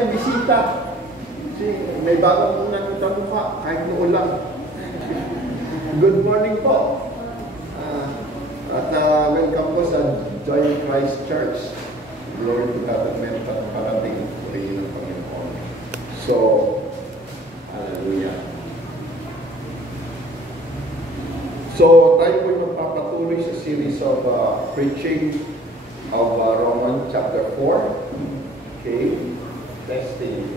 tayong bisita. Kasi may bagong unang mukha, kahit noon lang. Good morning po. At welcome po sa Joy Christ Church. Glory to God at meron pa parating uli ng Panginoon. So, hallelujah. So, tayo po magpapatuloy sa series of preaching of Romans chapter 4. Okay, testing.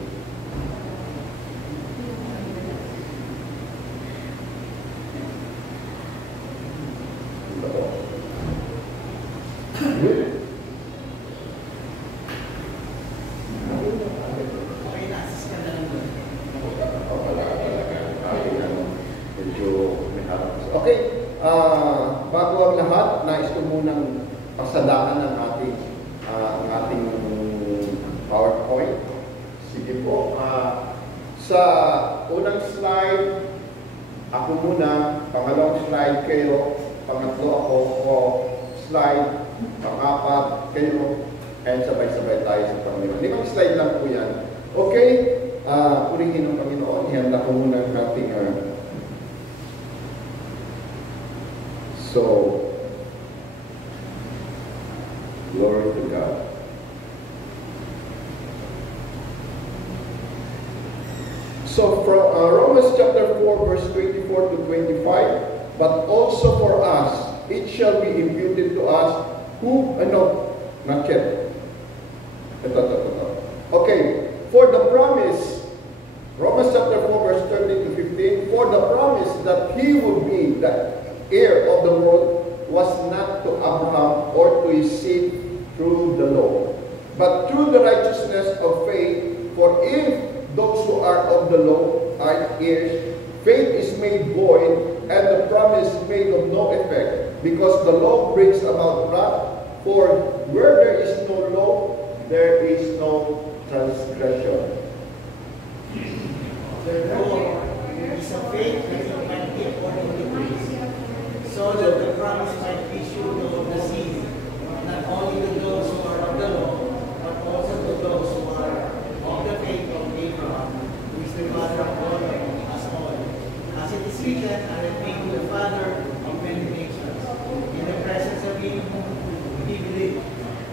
Bago ang lahat, nais ko munang pasadakan ang ating PowerPoint. Sige po. Sa unang slide, ako muna. Pangalawang slide kayo. Pangatlo ako. Slide. Pang-apat kayo. And sabay-sabay tayo sa Panginoon. 5 slide lang po yan. Okay. Purihin ng Panginoon. Ihanda ko muna ang ating so, glory to God. So, from Romans chapter 4, verse 24 to 25, but also for us, it shall be imputed to us who, not yet. Ito. Okay, for the promise, Romans chapter 4, verse 13 to 15, for the promise that he would be the heir of the world was not to Abraham or to his seed through the law, but through the righteousness of faith. For if those who are of the law are heirs, faith is made void, and the promise made of no effect, because the law brings about wrath. For where there is no law, there is no transgression. Therefore, it is a faith that you might be according to grace, so that the promise might be sure of the seed, not only to those who are of the law, but also to those who are of the faith of Abraham, who is the father of all us all. As it is written, I will make you the father of many nations, in the presence of him whom he believed,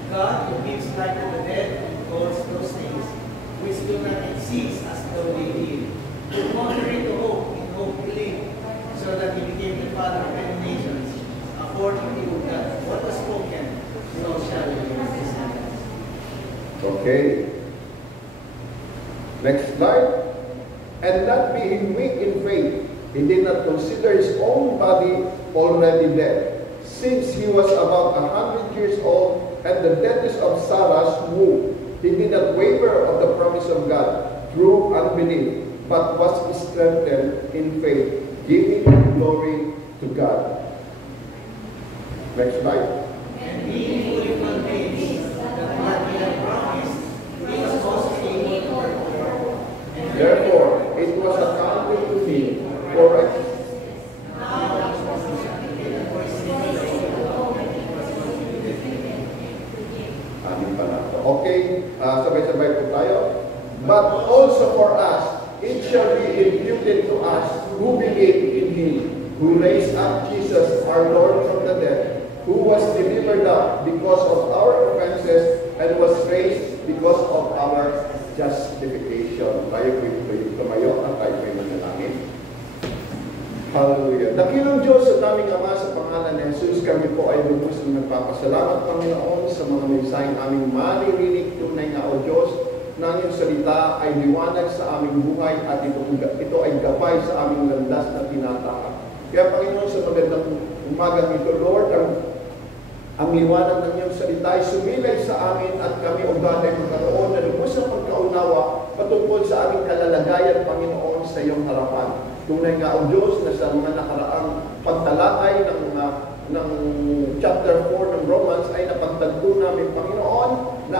God who gives life to the dead and calls those things which do not exist as though they did. Contrary to hope, in hope believed, so that he became the father of many nations, according to that what was spoken, so shall it be his descendants. Okay. Next slide. And not being weak in faith, he did not consider his own body already dead, since he was about 100 years old, and the deadness of Sarah's womb. He did not waver of the promise of God through unbelief, but was strengthened in faith, giving glory to God. Next slide. And being fully convinced that what he had promised, he was also able to perform. And Therefore, it was accounted to him for righteousness. Okay, sabay-sabay po tayo. But also for us, it shall be imputed to us who believe in him, who raised up Jesus our Lord from the dead, who was delivered up because of our offenses and was raised because of our justification. Tayo po yung tumayo at tayo po yung manalangin. Hallelujah. Dakilang Diyos sa daming Ama, sa pangalan ni Jesus, kami po ay lubos na nagpapasalamat, Panginoon, sa mga mensaheng aming maririnig. Tunay nga, O Diyos, na ang iyong salita ay liwanag sa aming buhay at ito ay gabay sa aming landas na tinatahak. Kaya, Panginoon, sa magandang umagang ito, Lord, ang liwanag ng iyong salita ay sumilay sa amin at kami, O God, ay magkaroon na lubos ng pagkaunawa patungkol sa aming kalalagayan, Panginoon, sa iyong harapan. Tunay nga, O Diyos, na sa mga nakaraang pagtalakay ng chapter 4 ng Romans ay napagtagpo namin, Panginoon, na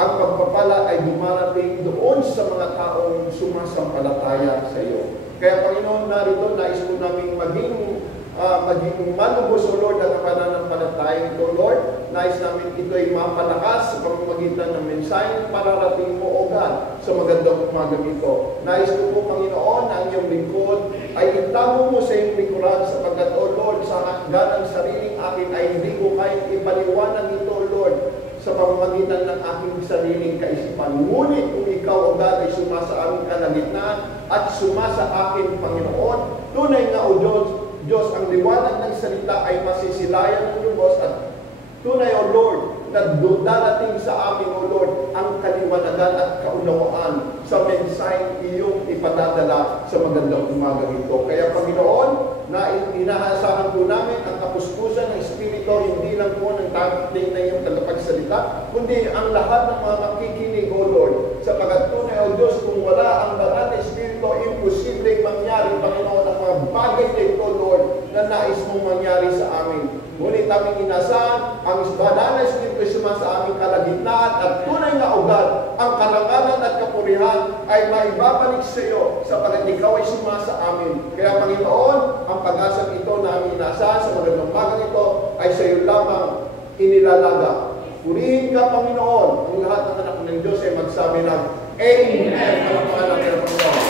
ang pagpapala ay dumarating doon sa mga taong sumasampalataya sa iyo. Kaya, Panginoon, narito nais po namin maging maging malubos, O Lord, ang pananampalataya ito, Lord. Nais namin ito'y mapalakas sa pamamagitan ng mensaheng pararating mo, O God, sa magandang umagang ito. Nais ko po, Panginoon, na ang iyong lingkod ay itago mo sa iyong likuran sapagkat, O Lord, sa ganang sariling akin ay hindi ko kayang ipaliwanag ito, Lord, sa pamamagitan ng aking sariling kaisipan. Ngunit kung ikaw, O God, ay sumasa aming kalagitnaan at sumasa akin, Panginoon, tunay nga, O Diyos, ang liwanag ng salita ay masisilayan ng lubos at tunay, O Lord, na darating sa amin, O Lord, ang kaliwanagan at kaunawaan sa mensaheng iyong ipadadala sa magandang umagang ito. Kaya, Panginoon, na inaasahan po namin ang kapuspusan ng Espiritu, hindi lang po ng tanging na iyong tagapagsalita, kundi ang lahat ng mga makikinig, O Lord, sapagat tunay, O Diyos, kung wala ang banal na Espiritu, imposibleng mangyari, Panginoon, ang mga bagay na ito, Lord, na nais mong mangyari sa amin. Ngunit aming inasahan, ang banal na Espiritu ay sumasa aming kalagitnaan at tunay nga, O God, ang karangalan at kapurihan ay maibabalik sa iyo sapagat ikaw ay sumasa amin. Kaya, Panginoon, ang pag-asang ito na aming inasahan sa magandang umagang ito ay sa iyo lamang inilalaga. Purihin ka, Panginoon. Ang lahat ng anak ng Diyos ay magsabi ng Amen. Palakpakan natin ang Panginoon.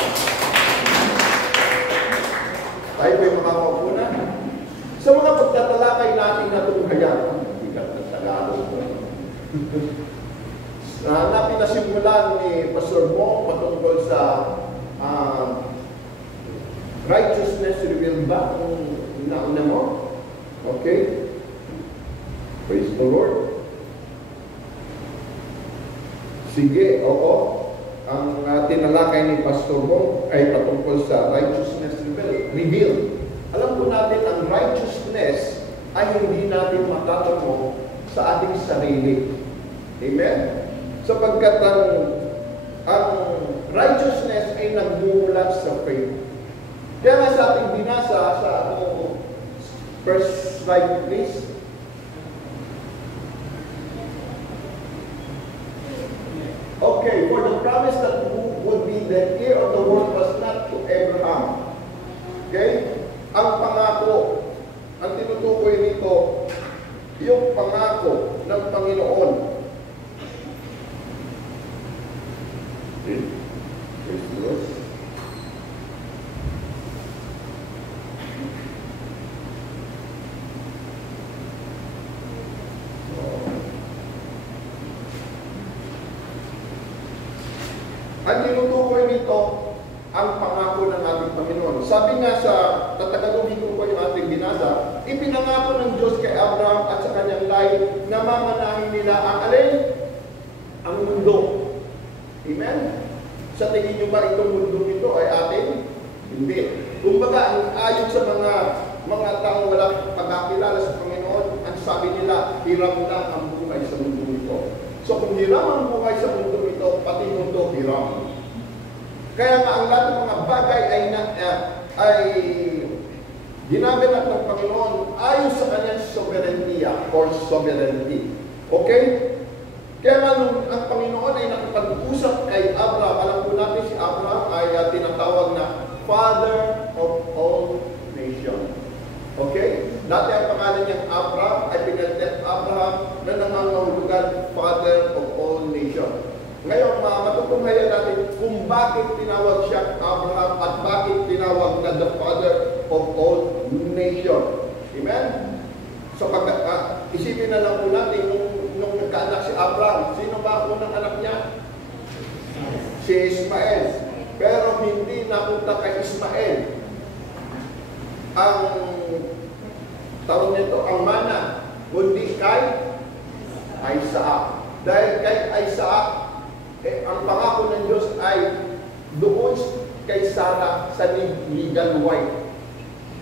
Tayo ba'y makakaupo na? Sa mga pagtatalakay natin na tunghayan, bigat ng Tagalog. Na pinasimulan ni Pastor Mo patungkol sa righteousness revealed ba kung nauna mo? Okay? Praise the Lord. Sige, oo. Ang tinalakay ni Pastor Mo ay patungkol sa righteousness revealed. Alam po natin, ang righteousness ay hindi natin matatanong sa ating sarili. Amen? Sapagkat ang righteousness ay nagmumula sa faith. Kaya nga sa ating binasa sa first slide, please. Okay, for the promise that would be the heir of the world was not to Abraham. Okay? Ang pangako, ang tinutukoy nito, yung pangako ng Panginoon. Praise the Lord. Ang tinutukoy nito, ang pangako ng ating Panginoon. Sabi nga sa tatagaluhin ko yung ating binasa, ipinangako ng Diyos kay Abraham at sa kanyang lahi na mamanahin nila ang alin? Ang mundo. Amen? Sa tingin nyo ba itong mundo ito ay atin? Hindi. Kumbaga, ayon sa mga taong walang pagkakilala sa Panginoon, ang sabi nila, hiram lang ang buhay sa mundo ito. So kung hiram ang buhay sa mundo ito, pati mundo hiram. Kaya nga ang lahat ng mga bagay ay ginaganap ng Panginoon ayon sa kanyang sovereignty or sovereignty. Okay? Kaya nga nung ang Panginoon ay nakipag-usap kay Abraham, alam po natin si Abraham ay tinatawag na Father of all nations. Okay? Dati ang pangalan niyang Abraham ay pinalitan Abraham na nangangahulugan Father of all nations. Ngayon, matutunghayan natin kung bakit tinawag siya Abraham at bakit tinawag na the Father of all nations. Amen? So, isipin na lang po natin, nung nagkaanak si Abraham, sino ba unang anak niya? Si Ismael. Pero hindi napunta kay Ismael ang tawag nito, ang mana, kundi kay Isaac. Dahil kay Isaac, ang pangako ng Diyos ay doon kay Sarah sa legal wife.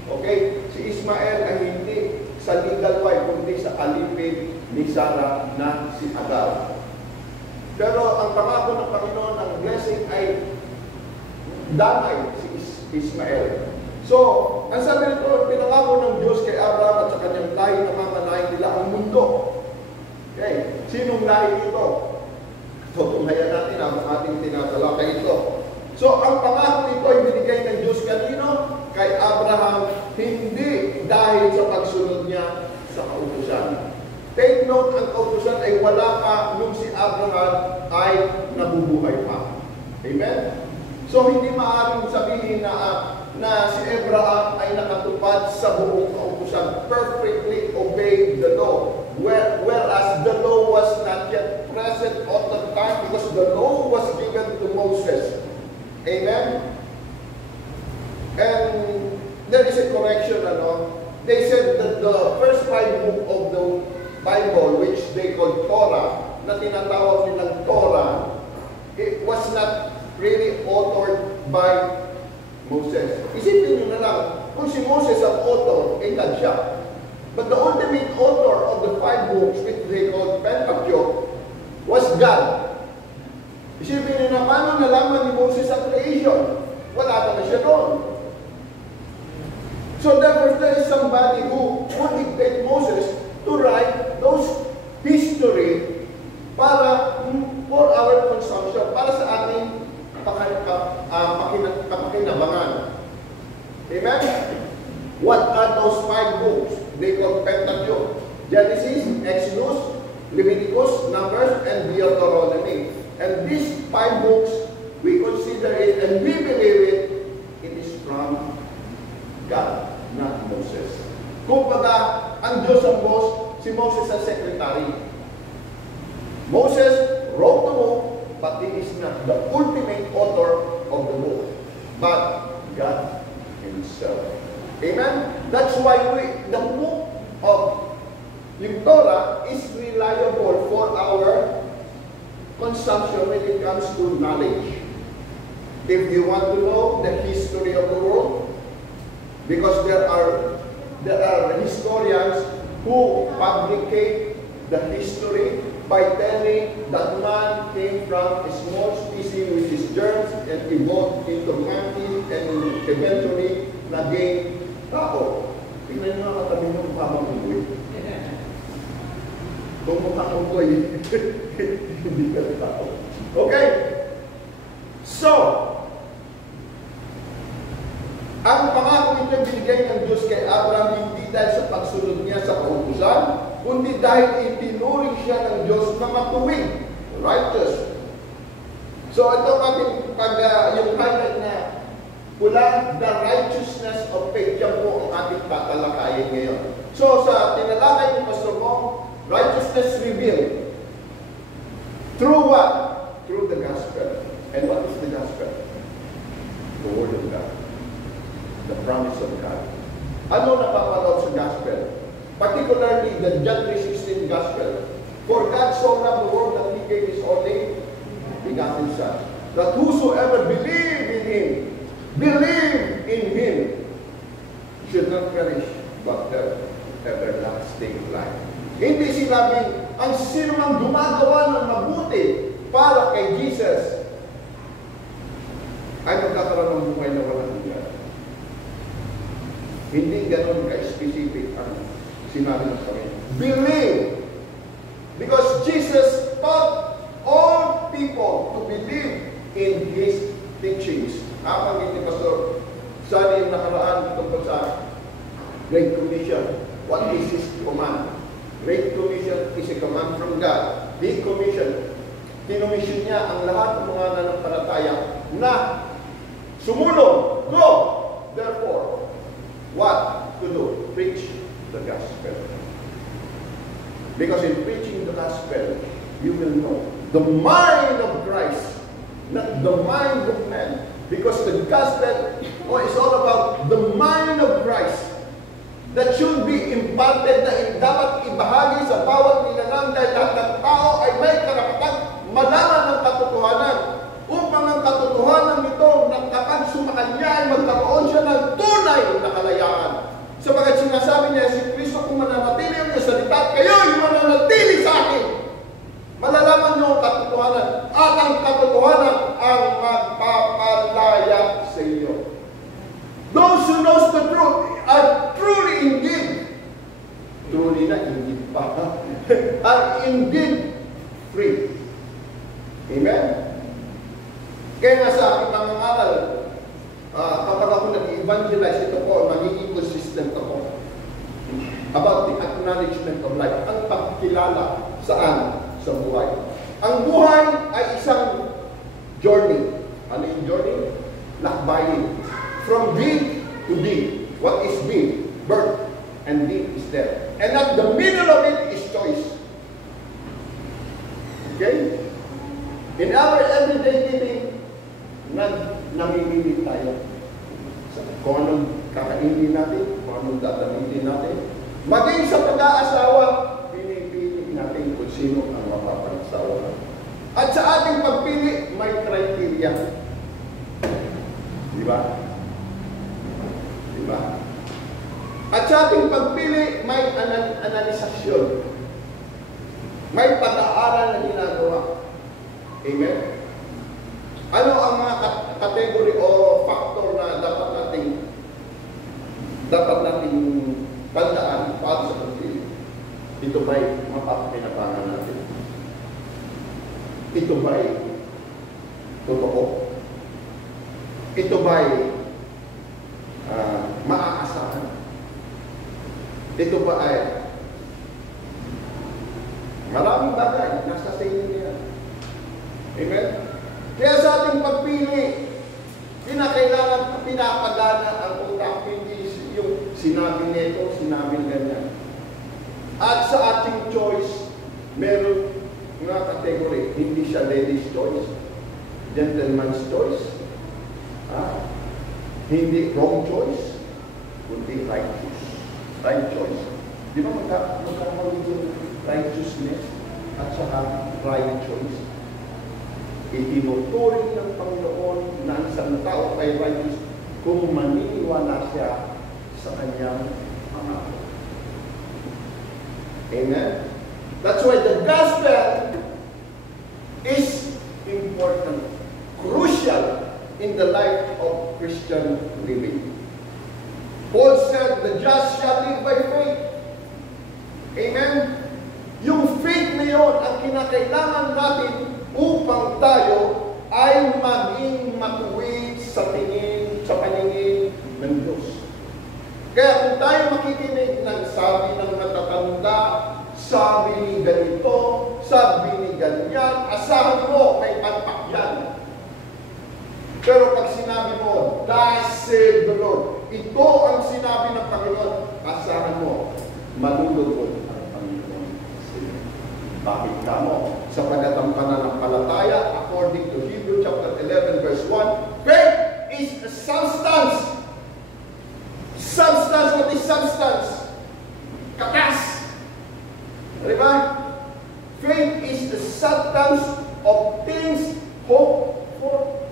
Okay? Si Ismael ay hindi sa legal wife, kundi sa alipin ni Sarah na si Agar. Pero ang pangako ng Panginoon, ang blessing ay damay si Ismael. So, ang sabi nito, pinangako ng Diyos kay Abraham at sa kanyang lahi na mamanahin nila ang mundo. Okay? Sinong lahi ito? Tutunghayan natin ang ating tinatalakay ito. So, ang pangako nito ay binigay ng Diyos kanino? Kay Abraham, hindi dahil note ang kautusan ay wala pa nung si Abraham ay nabubuhay pa. Amen? So, hindi maaaring sabihin na si Abraham ay nakatupad sa buong kautusan, perfectly obeyed the law. Whereas the law was not yet present at the time because the law was given to Moses. Amen? And there is a correction, They said that the first 5 books of the Bible, which they call Torah, na tinatawag nilang Torah, it was not really authored by Moses. Isipin nyo na lang, kung si Moses ang author, God siya. But the ultimate author of the 5 books, which they call Pentateuch, was God. Isipin nyo na, paano nalaman ni Moses ang creation? Wala ka na siya doon. So therefore, there is somebody who would dictate Moses to write those history para for our consumption, para sa ating pakinabangan. Amen? What are those 5 books? They call Pentateuch. Genesis, Exodus, Leviticus, Numbers, and Deuteronomy. And these 5 books, we consider it and we believe it is from God, not Moses. Kumbaga, ang Diyos ang boss, si Moses ang secretary. Moses wrote the book, but he is not the ultimate author of the book, but God Himself. Amen? That's why the book of yung Torah is reliable for our consumption when it comes to knowledge. If you want to know the history of the world, because there are historians who fabricate the history by telling that man came from a small species with his germs and evolved into monkey and eventually naging tao. Tingnan nyo ang katabi ng mukha mong unggoy. Kung mukha mong unggoy, hindi ka tao. Okay? So, ang pangako ito binigay ng Diyos kay Abraham hindi dahil sa pagsunod niya sa kautusan, kundi dahil itinuring siya ng Diyos na matuwid, righteous. So ito ating yung highlight na pula, the righteousness of faith, yan po ang ating tatalakayin ngayon. So sa tinalakay ni Pastor Mong, righteousness revealed. Through what? Through the gospel. And what is the gospel? The word of God. The promise of God. Ano napapanood sa gospel? Particularly the John 3:16 gospel. For God so loved the world that He gave His only begotten Son, that whosoever believe in Him, should not perish, but have everlasting life. Hindi sinabing, ang sino mang gumagawa ng mabuti para kay Jesus, ay magkakaroon ng buhay na walang hanggan. Hindi ganun ka-specific ang sinabi ng Panginoon. Believe! Because Jesus taught all people to believe in His teachings. Napangit ni Pastor Sani yung nakaraan tungkol sa Great Commission. What is His command? Great Commission is a command from God. Big Commission. Kinomission niya ang lahat ng mga nanampalataya na sumunod. Go! Therefore, what to do? Preach the gospel. Because in preaching the gospel, you will know the mind of Christ, not the mind of man. Because the gospel is all about the mind of Christ that should be imparted, na dapat ibahagi sa bawat nilalang dahil lahat ng tao ay may karapatang malaman ng katotohanan upang ang katotohanan nito na kapag sumakanya ay magkaroon siya ng tunay na kalayaan. Sapagat sinasabi niya si Kristo, kung mananatili ang iyong salita, kayo'y mananatili sa akin. Malalaman niyo ang katotohanan at ang katotohanan ang magpapalaya sa iyo. Those who knows the truth are truly indeed, truly na indeed pa, are indeed free. Amen? Kaya nga sa aking pangangaral, kapag ako nag-evangelize, ito po, magiging consistent ako about the acknowledgement of life. Ang makakilala. Saan? Sa buhay. Ang buhay ay isang journey. Ano yung journey? Lakbayin. From B to D. What is B? Birth. And D is death. And at the middle of it is choice. Okay? In our everyday living, namimili tayo. Kung anong kakainin natin, kung anong dadamitin natin. Maging sa pag-aasawa, pinipili natin kung sino ang mapapangasawa. At sa ating pagpili, may criteria. Di ba? Di ba? At sa ating pagpili, may analisasyon. May pag-aaral na ginagawa. Amen? Ano ang mga category o factor na dapat nating tandaan para sa pagpili? Ito ba'y mapapakinabangan natin? Ito ba'y totoo? Ito ba'y maaasahan? Ito ba ay maraming bagay nasa sa inyo niya? Amen? Kaya sa ating pagpili, pinakailangan pinapagana ang utak, hindi yung sinabi nito, sinabi ganyan. At sa ating choice, meron mga category. Hindi siya ladies' choice, gentleman's choice, hindi wrong choice, kundi right choice. Right choice. Di ba magkakaroon yung righteousness at saka right choice? Itinuturing ng Panginoon na ang isang tao ay righteous kung maniniwala siya sa kanyang pangako. Amen? That's why the gospel is important, crucial in the life of Christian living. Paul said, the just shall live by faith. Amen? Yung faith na yun ang kinakailangan natin upang tayo ay maging matuwid sa paningin ng Diyos. Kaya kung tayo makikinig ng sabi ng matatanda, sabi ni ganito, sabi ni ganyan, asahan mo, may pagpak yan. Pero pag sinabi mo, thus said the Lord, ito ang sinabi ng Panginoon, asahan mo, malulugod ang Panginoon. Bakit ka mo? Sapagat ang pananampalataya, according to Hebrews chapter 11, verse 1, faith is a substance. Substance, what is substance? Katas. Diba? Faith is the substance of things hoped for.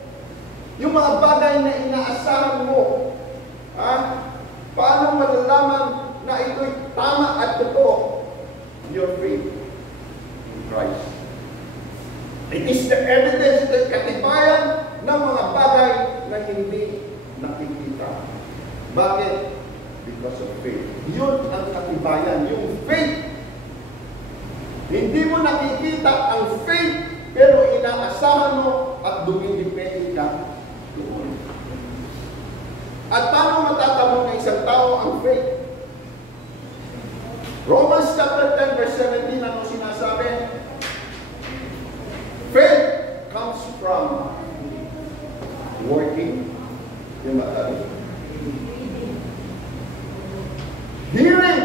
Yung mga bagay na inaasahan mo, paano malalaman na ito'y tama at totoo? Your faith in Christ. It is the evidence, the katibayan ng mga bagay na hindi nakikita. Bakit? Because of faith. Yun ang katibayan, yung faith. Hindi mo nakikita ang faith, pero inaasahan mo at dumidepende ka doon. At paano matatamo ng isang tao ang faith? Romans chapter 10 verse 17, ano sinasabi? Faith comes from working. Yung matali. Hearing.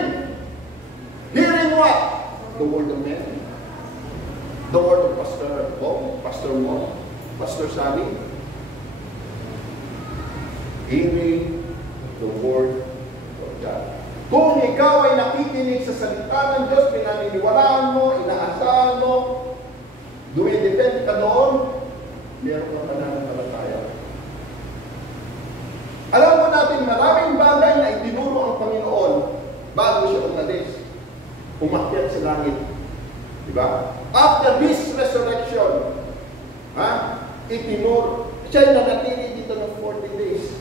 Hearing what? The word of men. The word of Pastor Bob, Pastor Mo, Pastor Sally. Hearing the word of God. Kung ikaw ay nakikinig sa salita ng Diyos, pinaniniwalaan mo, inaasahan mo, dumidepende ka doon, meron ka pananampalataya. Alam mo natin, maraming bagay na itinuro ang Panginoon bago siya umalis. Umakyat sa langit. Diba? After His resurrection, itinuro, siya nanatili dito ng 40 days.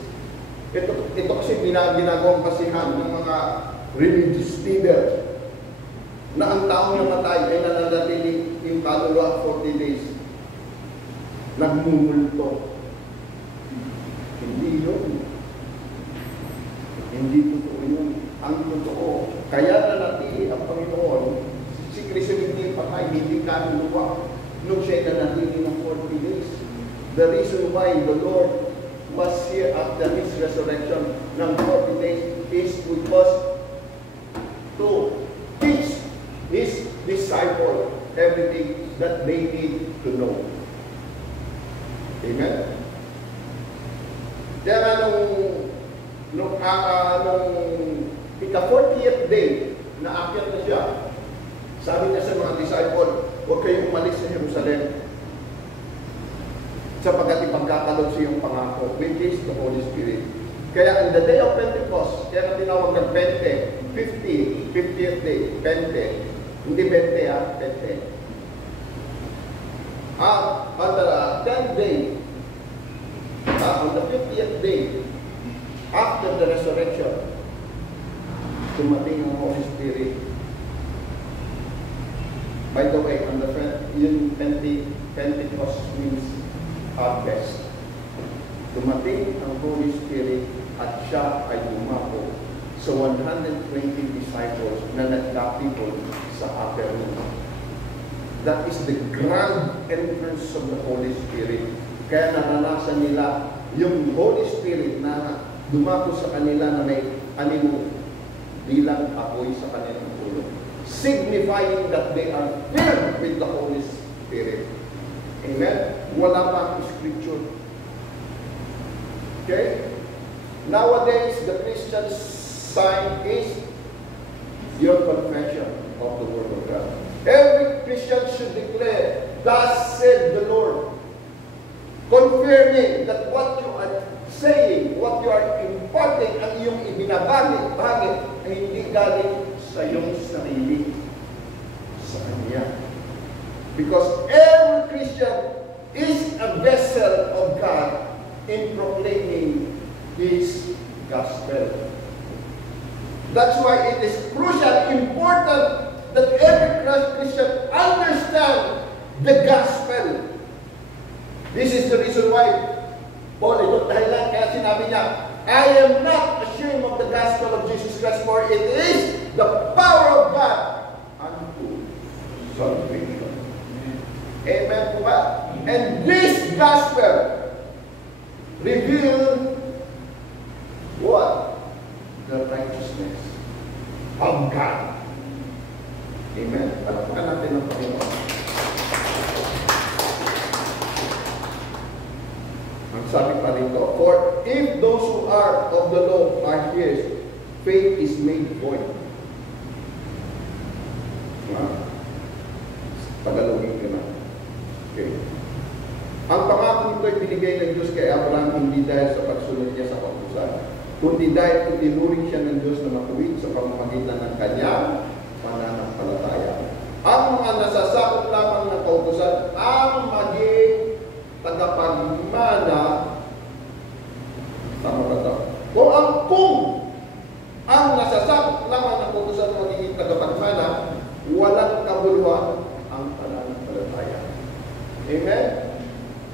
Ito kasi ginagawang basihan ng mga religious leader na ang taong namatay ay nananatili yung kaluluwa 40 days. Nagmumulto. Hindi yun. Hindi totoo yun. Ang totoo, kaya nanatili ang Panginoon, si Kristo hindi patay, hindi kaluluwa nung siya nanatili ng 40 days. The reason why the Lord was here after His resurrection ng 40 days is because to teach His disciple everything that they need to know. Amen? Kaya nga nung ika-40th day na aakyat na siya, sabi niya sa mga disciple, huwag kayong umalis sa Jerusalem sapagkat ipagkakalog sa iyong pangako, which is the Holy Spirit. Kaya in the day of Pentecost, kaya na tinawag ng 50th day, 20, hindi 20 20. On the 10th day, on the 50th day, after the resurrection, dumating ang Holy Spirit. By the way, on the Pentecost means harvest. Dumating ang Holy Spirit at siya ay dumako sa 120 disciples na nagkapitol sa upper room. That is the grand entrance of the Holy Spirit. Kaya naranasan nila yung Holy Spirit na dumako sa kanila na may animo bilang apoy sa kanilang ulo, signifying that they are filled with the Holy Spirit. Amen? Wala pa ang scripture. Okay? Nowadays, the Christian sign is your confession of the Word of God. Every Christian should declare, "Thus said the Lord," confirming that what you are saying, what you are imparting, ang iyong ibinabagit, ay hindi galing sa iyong sarili, sa Kanya. Because every Christian is a vessel of God in proclaiming His gospel. That's why it is crucial, important, that every Christian understand the gospel. This is the reason why Paul, ito dahilan kaya sinabi niya, I am not ashamed of the gospel of Jesus Christ, for it is the power of God unto salvation. Amen po ba? And this gospel revealed what? The righteousness of God. Amen. Palakpakan natin ang Panginoon. Ang sabi pa rito, for if those who are of the law are his, faith is made void. Tagalogin ko na. Okay. Ang pangako nito ay binigay ng Diyos kay Abraham hindi dahil sa pagsunod niya sa kautusan, kundi dahil kung tinuring siya ng Diyos na matuwid sa pamamagitan ng kanyang pananampalataya. Ang mga nasasakop lamang ng kautusan ang maging tagapagmana. Tama ba ito? Kung ang nasasakop lamang ng kautusan ang magiging tagapagmana, walang kabuluhan ang pananampalataya. Amen?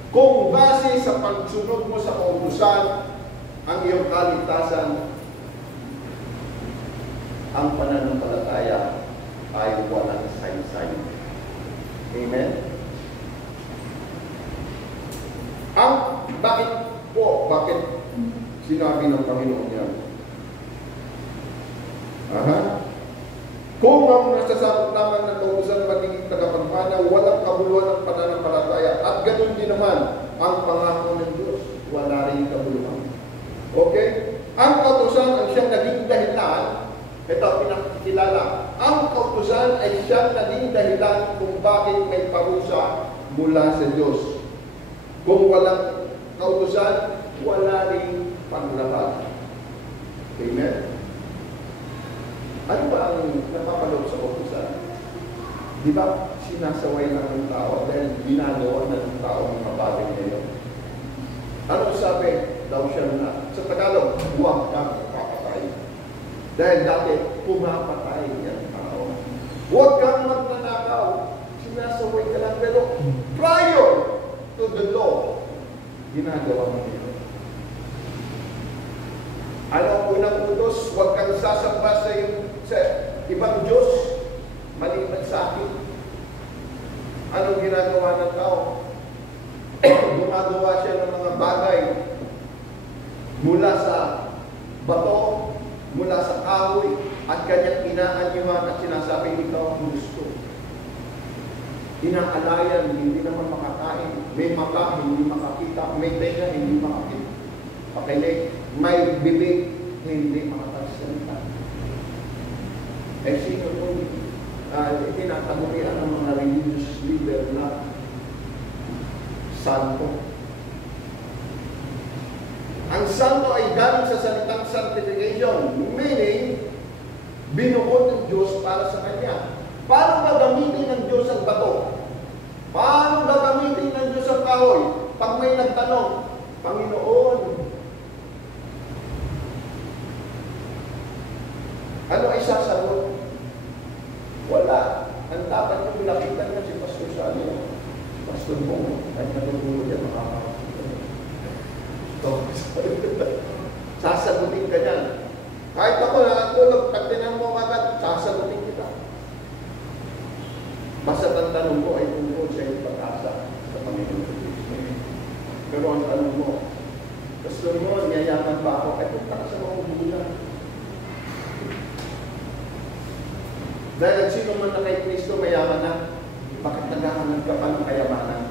Kung base sa pagsunod mo sa kautusan ang iyong kaligtasan, ang pananampalataya ay walang saysay. Amen? Bakit sinabi ng Panginoon yan? Kung ang nasasakot lamang ng kautusan magiging tagapagmana, walang kabuluhan ng pananampalataya. At ganoon din naman ang pangako ng Diyos. Wala rin kabuluhan. Okay? Ang kautusan ang siyang naging dahilan. Ito ang pinakikilala. Ang kautusan ay siyang naging dahilan kung bakit may parusa mula sa Diyos. Kung walang kautusan, wala rin panglabag. Amen? Ano ba ang napapaloob sa kautusan? Di ba sinasaway lang ng tao dahil ginagawa na ng tao ng mga bagay ngayon? Ano sabi? Daw siya na. Sa Tagalog, huwag kang papatay. Dahil dati, pumapatay ang tao. Huwag kang magnanakaw. Sinasaway ka lang. Pero prior to the law, ginagawa mo nito. Ano ang unang utos? Huwag kang sasamba sa ibang Diyos. maliban sa akin. Anong ginagawa ng tao? Gumagawa siya ng mga bagay mula sa bato, mula sa kahoy, at kanyang inaanyuhan at sinasabi, ikaw ang gusto. Inaalayan, hindi naman makakain. May mata, hindi makakita. May tenga, hindi makakita. Pakinig, may bibig, hindi makakasalita. Eh, sino po tinatagulian ng mga religious leader na santo? Ang santo ay galing sa salitang sanctification, meaning, binukod ng Diyos para sa Kanya. Paano gagamitin ng Diyos ang bato? Paano gagamitin ng Diyos ang kahoy? Pag may nagtanong, Panginoon, ano ay sasagot? Wala. Ang dapat yung pinakitan niya si Pastor Sally. Pastor mo, ay natutulog yan, sasagutin ka niyan. Kahit ako nakatulog, pag tinanong mo agad, sasagutin kita. Basta ang tanong mo ay tungkol sa iyong pag-asa sa Panginoon Kristo. Pero ang tanong mo, Pastor mo, yayaman ba ako? Ay punta ka sa mga bulan. Dahil ang sino man na kay Kristo mayaman na, bakit naghahanap ka pa ng kayamanan?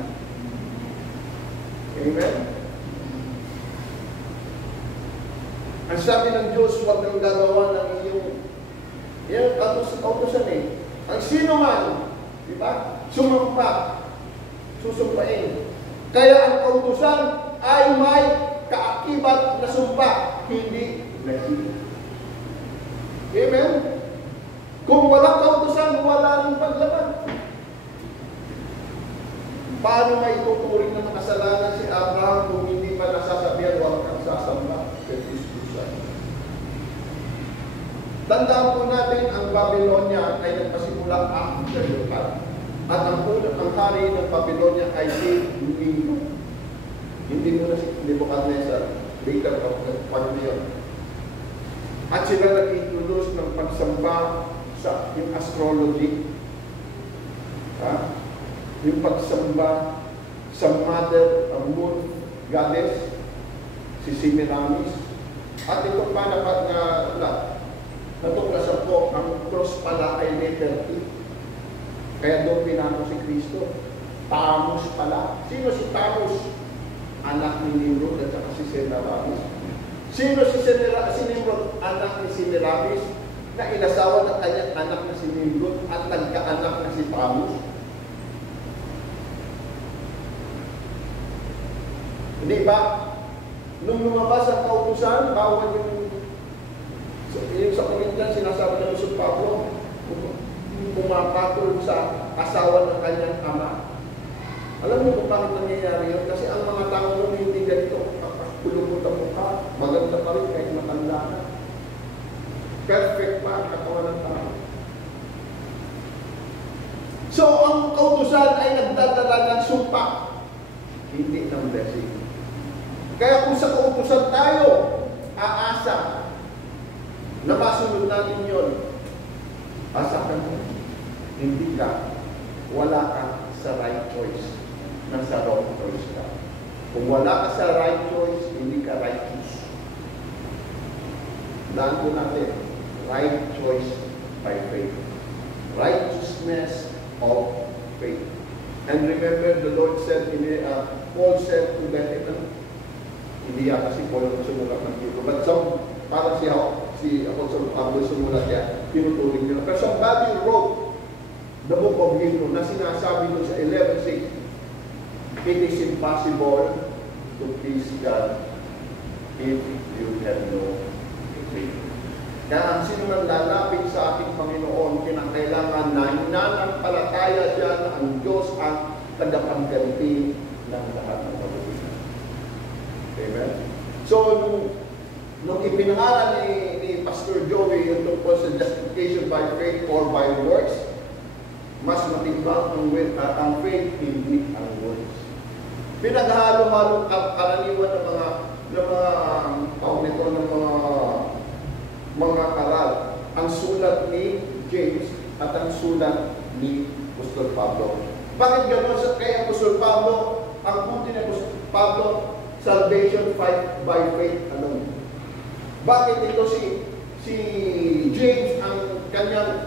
Amen? Ang sabi ng Diyos, huwag kang gagawa ng iyong yan, kautusan eh. Ang sino man, di ba? Sumampa, susumpain. Kaya ang kautusan ay may kaakibat na sumpa, hindi blessing. Amen? Kung walang kautusan, wala rin paglaban. Paano may tuturing ng kasalanan si Abraham kung hindi pa nasasabihan, huwag kang sasamba? Tandaan po natin, ang Babylonia ay nagpasimula after the flood. At ang hari ng Babylonia ay si Nimrod. Hindi muna si Nebuchadnezzar, later of the Babylon. At sila nag-introduce ng pagsamba sa yung astrology. Yung pagsamba sa mother, ang moon goddess, si Semiramis. At ito pa natuklasan po, ang cross pala ay letter T. Kaya doon pinako si Kristo. Tamus pala. Sino si Tamus? Anak ni Nimrod at saka si Semiramis. Sino si Nimrod? Anak ni Semiramis na inasawa ng kanyang anak na si Nimrod at nagkaanak na si Tamus. Hindi ba? Nung lumabas ang kautusan, bawal yung sa Korintian, sinasabi ng Apostol Pablo, pumapatol sa asawa ng kanyang ama. Alam niyo kung bakit nangyayari yun? Kasi ang mga tao nun hindi ganito, kulubot ang mukha, maganda pa rin kahit matanda na. Perfect pa ang katawan ng tao. So, ang kautusan ay nagdadala ng sumpa, hindi ng blessing. Kaya kung sa kautusan tayo, aasa, na masunod natin yun, asahan mo, hindi ka, wala ka sa right choice, nasa wrong choice ka. Kung wala ka sa right choice, hindi ka righteous. Daan po natin, right choice by faith. Righteousness of faith. And remember, the Lord said, Paul said to Benjamin, hindi yata si Paul ang sumulat ng libro, but parang si Apostle Pablo sumulat yan, pinuturing nila. Pero somebody wrote the book of Hebrews na sinasabi doon sa 11:6, it is impossible to please God if you have no faith. Kaya ang sino nang lalapit sa ating Panginoon, kinakailangan na nananampalataya dyan na ang Diyos ang tagapagganti ng lahat ng kabutihan. Amen? So, nung ipinangalan ni Pastor Joey yung tungkol sa justification by faith or by works, mas matimbang ang faith, hindi ang works. Pinaghalo-halo karaniwan ng mga karal. Ang sulat ni James at ang sulat ni Apostol Pablo. Bakit gano'n sa kay Apostol Pablo? Ang punto ni Apostol Pablo, salvation by faith alone. Bakit ito si James ang kanyang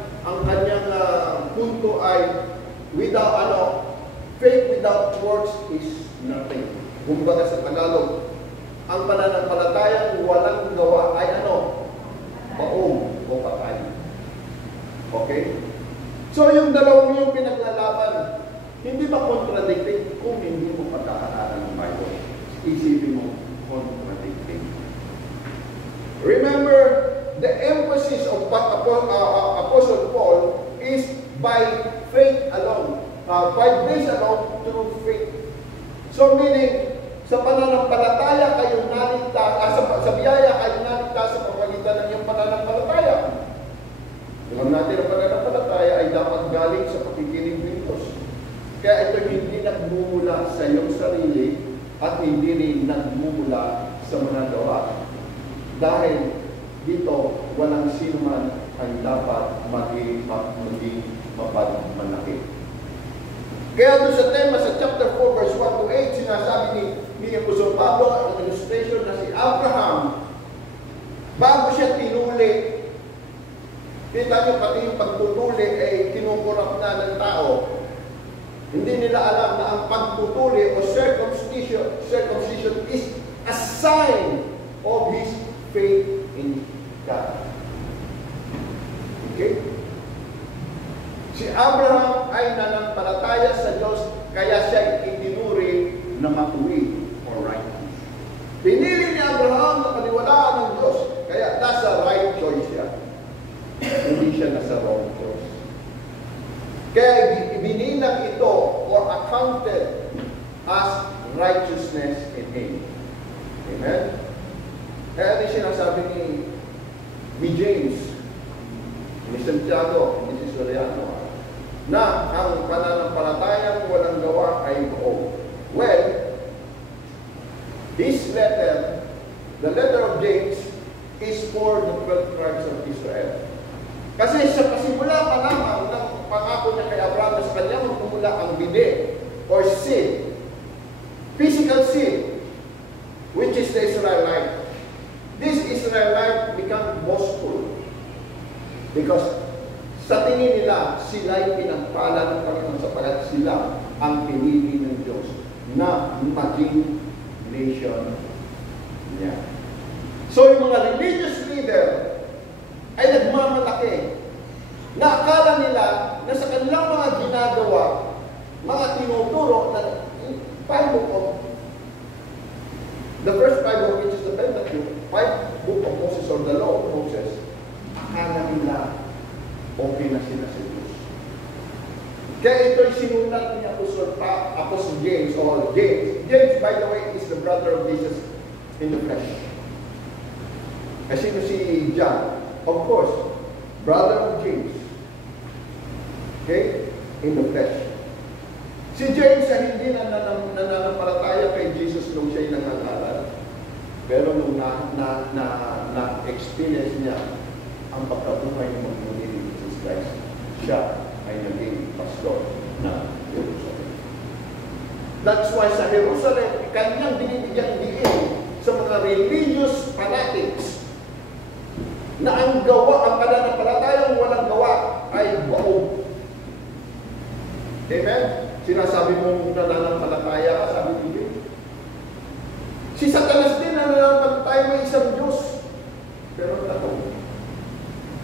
punto ay without faith without works is nothing. Kumbaga sa Tagalog, ang pananampalatayang walang gawa ay baong o patay. Okay? So yung dalawang yung pinaglalaban, hindi ba contradicting kung hindi mo pagkakaaral ng Bible? Isipin mo, contradicting. Remember, the emphasis of Apostle Paul is by faith alone. By grace alone, through faith. So meaning, sa pananampalataya kayo naligtas, sa biyaya kayo naligtas sa pamamagitan ng iyong pananampalataya. Alam natin ang pananampalataya ay dapat galing sa pakikinig ng Diyos. Kaya ito hindi nagmumula sa iyong sarili at hindi rin nagmumula sa mga gawa. Dahil dito, walang sino man ang dapat maging mapagmalaki. Kaya doon sa tema sa chapter 4 verse 1 to 8, sinasabi ni Apostol Pablo ang illustration na si Abraham, bago siya tinuli, kita niyo pati yung pagtutuli ay kinukurap na ng tao. Hindi nila alam na ang pagtutuli o circumcision is a sign of his faith in God. Okay? Si Abraham ay nanampalataya sa Diyos, kaya siya itinuri na matuwid or righteous. Pinili ni Abraham na paniwalaan ng Diyos, kaya nasa right choice siya. Hindi siya nasa wrong choice. Kaya ibininag ito or accounted as righteousness in Him. Amen? Kaya din sinasabi ni James, ni Santiago, ni Soriano, na ang pananampalatayang walang gawa ay buo. Well, this letter, the letter of James, is for the 12 tribes of Israel. Kasi sa pasimula pa lamang ng pangako niya kay Abraham na sa kanya magmumula ang bide or seed, physical seed, which is the Israelite. This Israelite become boastful because sa tingin nila, sila'y pinagpala ng Panginoon sapagat sila ang pinili ng Diyos na maging nation niya. So yung mga religious leader ay nagmamalaki na akala nila na sa kanilang mga ginagawa, mga tinuturo na Bible of the first Bible, which is the Pentateuch, 5 book of Moses or the law of Moses, akala nila okay na sila sa Diyos. Kaya ito'y sinulat ni Apostle James or James. James, by the way, is the brother of Jesus in the flesh. Kasi si John, of course, brother of James. Okay? In the flesh. Si James ay hindi nananampalataya kay Jesus nung siya'y nangangaral. Pero nung na-experience niya ang pagkabuhay ng mga Christ, siya ay naging pastor na Jerusalem. That's why sa Jerusalem, kanyang binibigyan diin sa mga religious fanatics na ang pananampalatayang walang gawa ay baog. Amen? Sinasabi mong nananampalataya ka, sabi niyo. Si Satanas din nananampalataya may isang Diyos. Pero tato,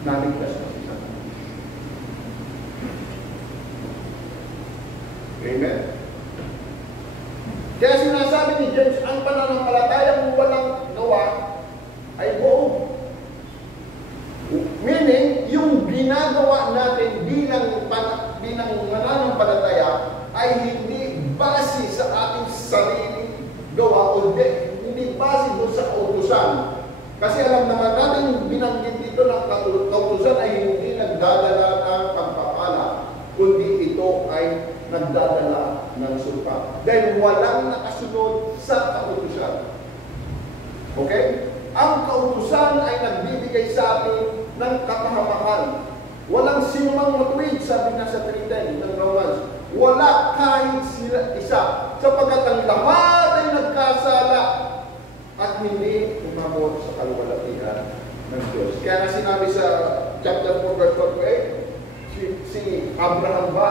naligtas na. Amen? Kaya sinasabi ni James, ang pananampalatayang walang gawa ay buo. Meaning, yung ginagawa natin bilang mananampalataya ay hindi base sa ating sariling gawa o hindi base doon sa kautusan. Kasi alam naman natin, binanggit dito ng kautusan ay hindi nagdadala ng pagpapala, kundi ito ay nagdadala ng sulpa. Dahil walang nakasunod sa kautusan. Okay? Ang kautusan ay nagbibigay sa atin ng kapahamakan. Walang sinumang matuwid, sabi na sa 3:10 ng Romans. Wala kahit sila isa, sapagkat ang lahat ay nagkasala at hindi umabot sa kaluwalhatian ng Diyos. Kaya nga sinabi sa chapter 4 verse 48, si Abraham ba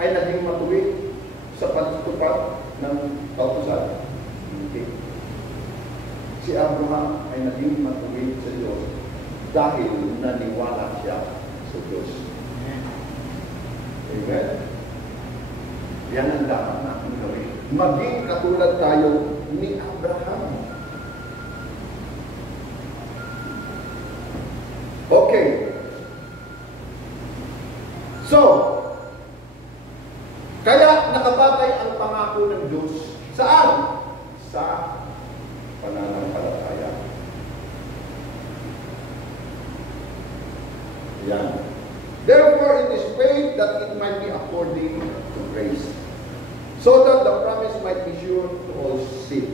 ay naging matuwid sa pagtutupad ng kautusan? Hindi. Si Abraham ay naging matuwid sa Diyos dahil naniwala siya sa Diyos. Amen? Yan ang dapat natin gawin. Maging katulad tayo ni Abraham. Okay. So, kaya nakabatay ang pangako ng Diyos. Saan? Sa pananampalataya. Yan. Therefore, it is faith that it might be according to grace, so that the promise might be sure to all seed.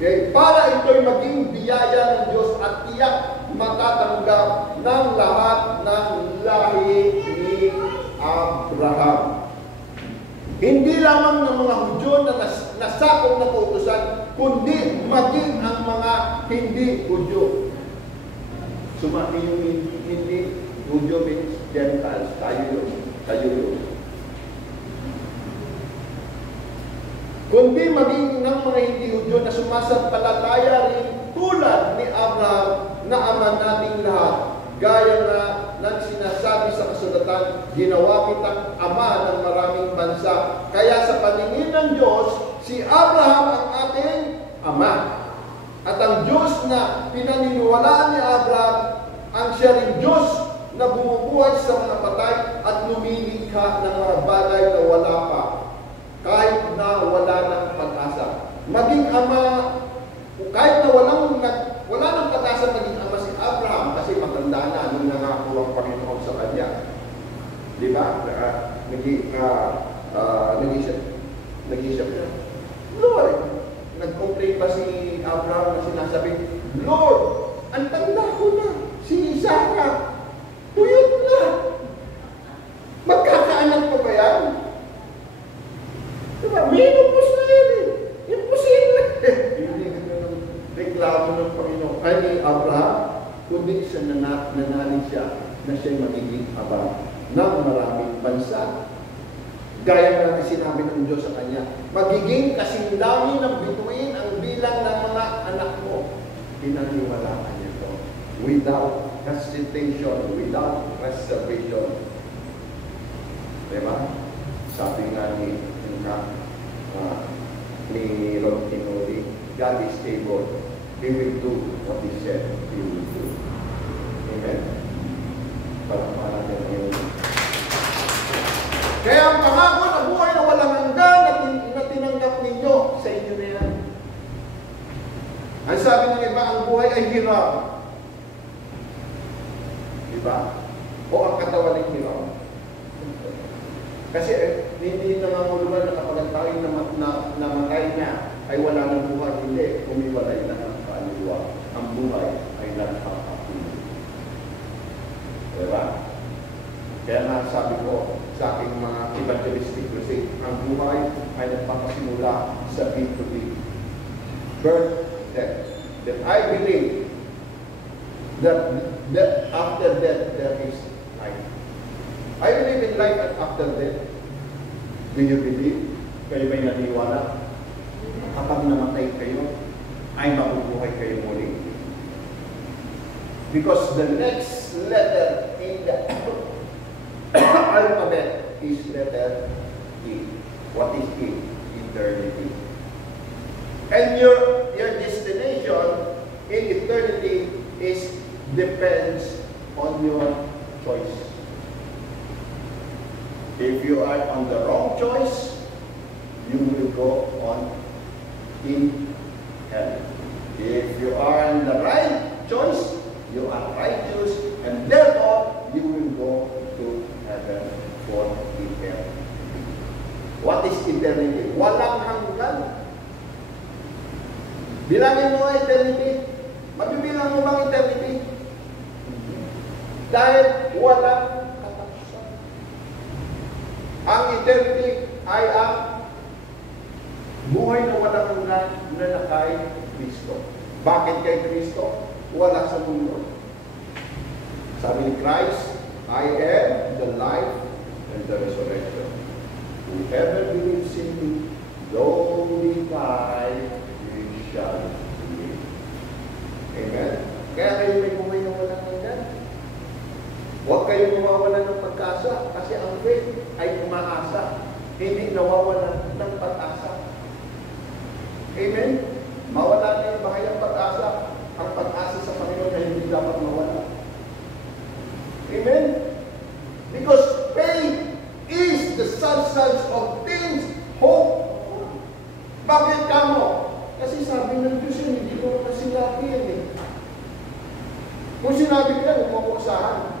Okay? Para ito'y maging biyaya ng Diyos at tiyak matatanggap ng lahat ng lahi ni Abraham. Hindi lamang ng mga Hudyo na nasakop na kautusan, kundi maging ang mga hindi Hudyo. Sumaki yung hindi Hudyo means Gentiles, tayo yun. Kundi maging ng mga hindi Hudyo na sumasampalataya rin tulad ni Abraham na ama nating lahat. Gaya na ng sinasabi sa kasulatan, ginawa kitang ama ng maraming bansa. Kaya sa paningin ng Diyos, si Abraham ang ating ama. At ang Diyos na pinaniniwalaan ni Abraham, ang siya rin Diyos na bumubuhay sa mga patay at lumilikha ng mga bagay na wala pa, kahit na wala ng pag-asa. Maging ama, kahit na wala ng pag-asa maging ama si Abraham, kasi matanda na nung nangako ang Panginoon sa kanya. Di ba? Nag-isip niya, Lord, nag-complain pa si Abraham na sinasabi, Lord, ang tanda ko na, si Sarah, tuyot na. Magkakaanak pa ba yan? Diba? Minupos na yan eh. Imposible. Hindi ganun reklamo ng Panginoon. Ay ni Abraham, kundi siya nanalig siya na siya'y magiging ama ng maraming bansa. Gaya na sinabi ng Diyos sa kanya, magiging kasing dami ng bituin ang bilang ng mga anak mo. Pinaniwalaan niya ito. Without hesitation, without reservation. Diba? Sabi nga ni Lord Tinori, God is able. He will do what He said He will do. Amen? Parang natin ngayon. Kaya ang pangako na buhay na walang hanggan na tinanggap ninyo sa inyo na yan. Ang sabi ng iba, ang buhay ay hirap. Diba? O ang katawan ay hirap. Kasi hindi nanganguluhan na kapag tayo namatay na ay wala ng buhay. Hindi, umiwalay na ng kaluluwa. Ang buhay ay nagpapatuloy. Diba? Kaya nga sabi ko sa aking mga evangelistic crusade, ang buhay ay nagpapasimula sa beat-to-beat. Birth, death. That I believe that after death there is life. I believe in life and after death. Do you believe? Kayo ba'y naniwala? Kapag namatay kayo, ay mabubuhay kayo muli. Because the next letter in the alphabet is letter E. What is E? Eternity. And your destination in eternity depends on your choice. If you are on the wrong choice, you will go on in hell. If you are on the right choice, you are righteous, and therefore you will go to heaven for eternity. What is eternity? Walang hanggan. Bilangin mo eternity. Mabibilang mo bang eternity? Dahil walang Ang eternity ay ang buhay na walang hanggan na kay Kristo. Bakit kay Kristo? Wala sa mundo. Sabi ni Christ, I am the life and the resurrection. Whoever believes in me, though he die, he shall live. Amen? Kaya kayo may buhay na walang hanggan. Huwag kayo mawawalan ng pag-asa kasi ang faith ay umaasa, hindi nawawalan ng pag-asa. Amen? Mawala na yung bahayang pag-asa. Ang pag-asa sa Panginoon ay hindi dapat mawala. Amen? Because faith is the substance of things hoped for. Bakit kamo? Kasi sabi ng Diyos yun, hindi ko na sinabi yan eh. Kung sinabi ko yan, huwag mo usahan.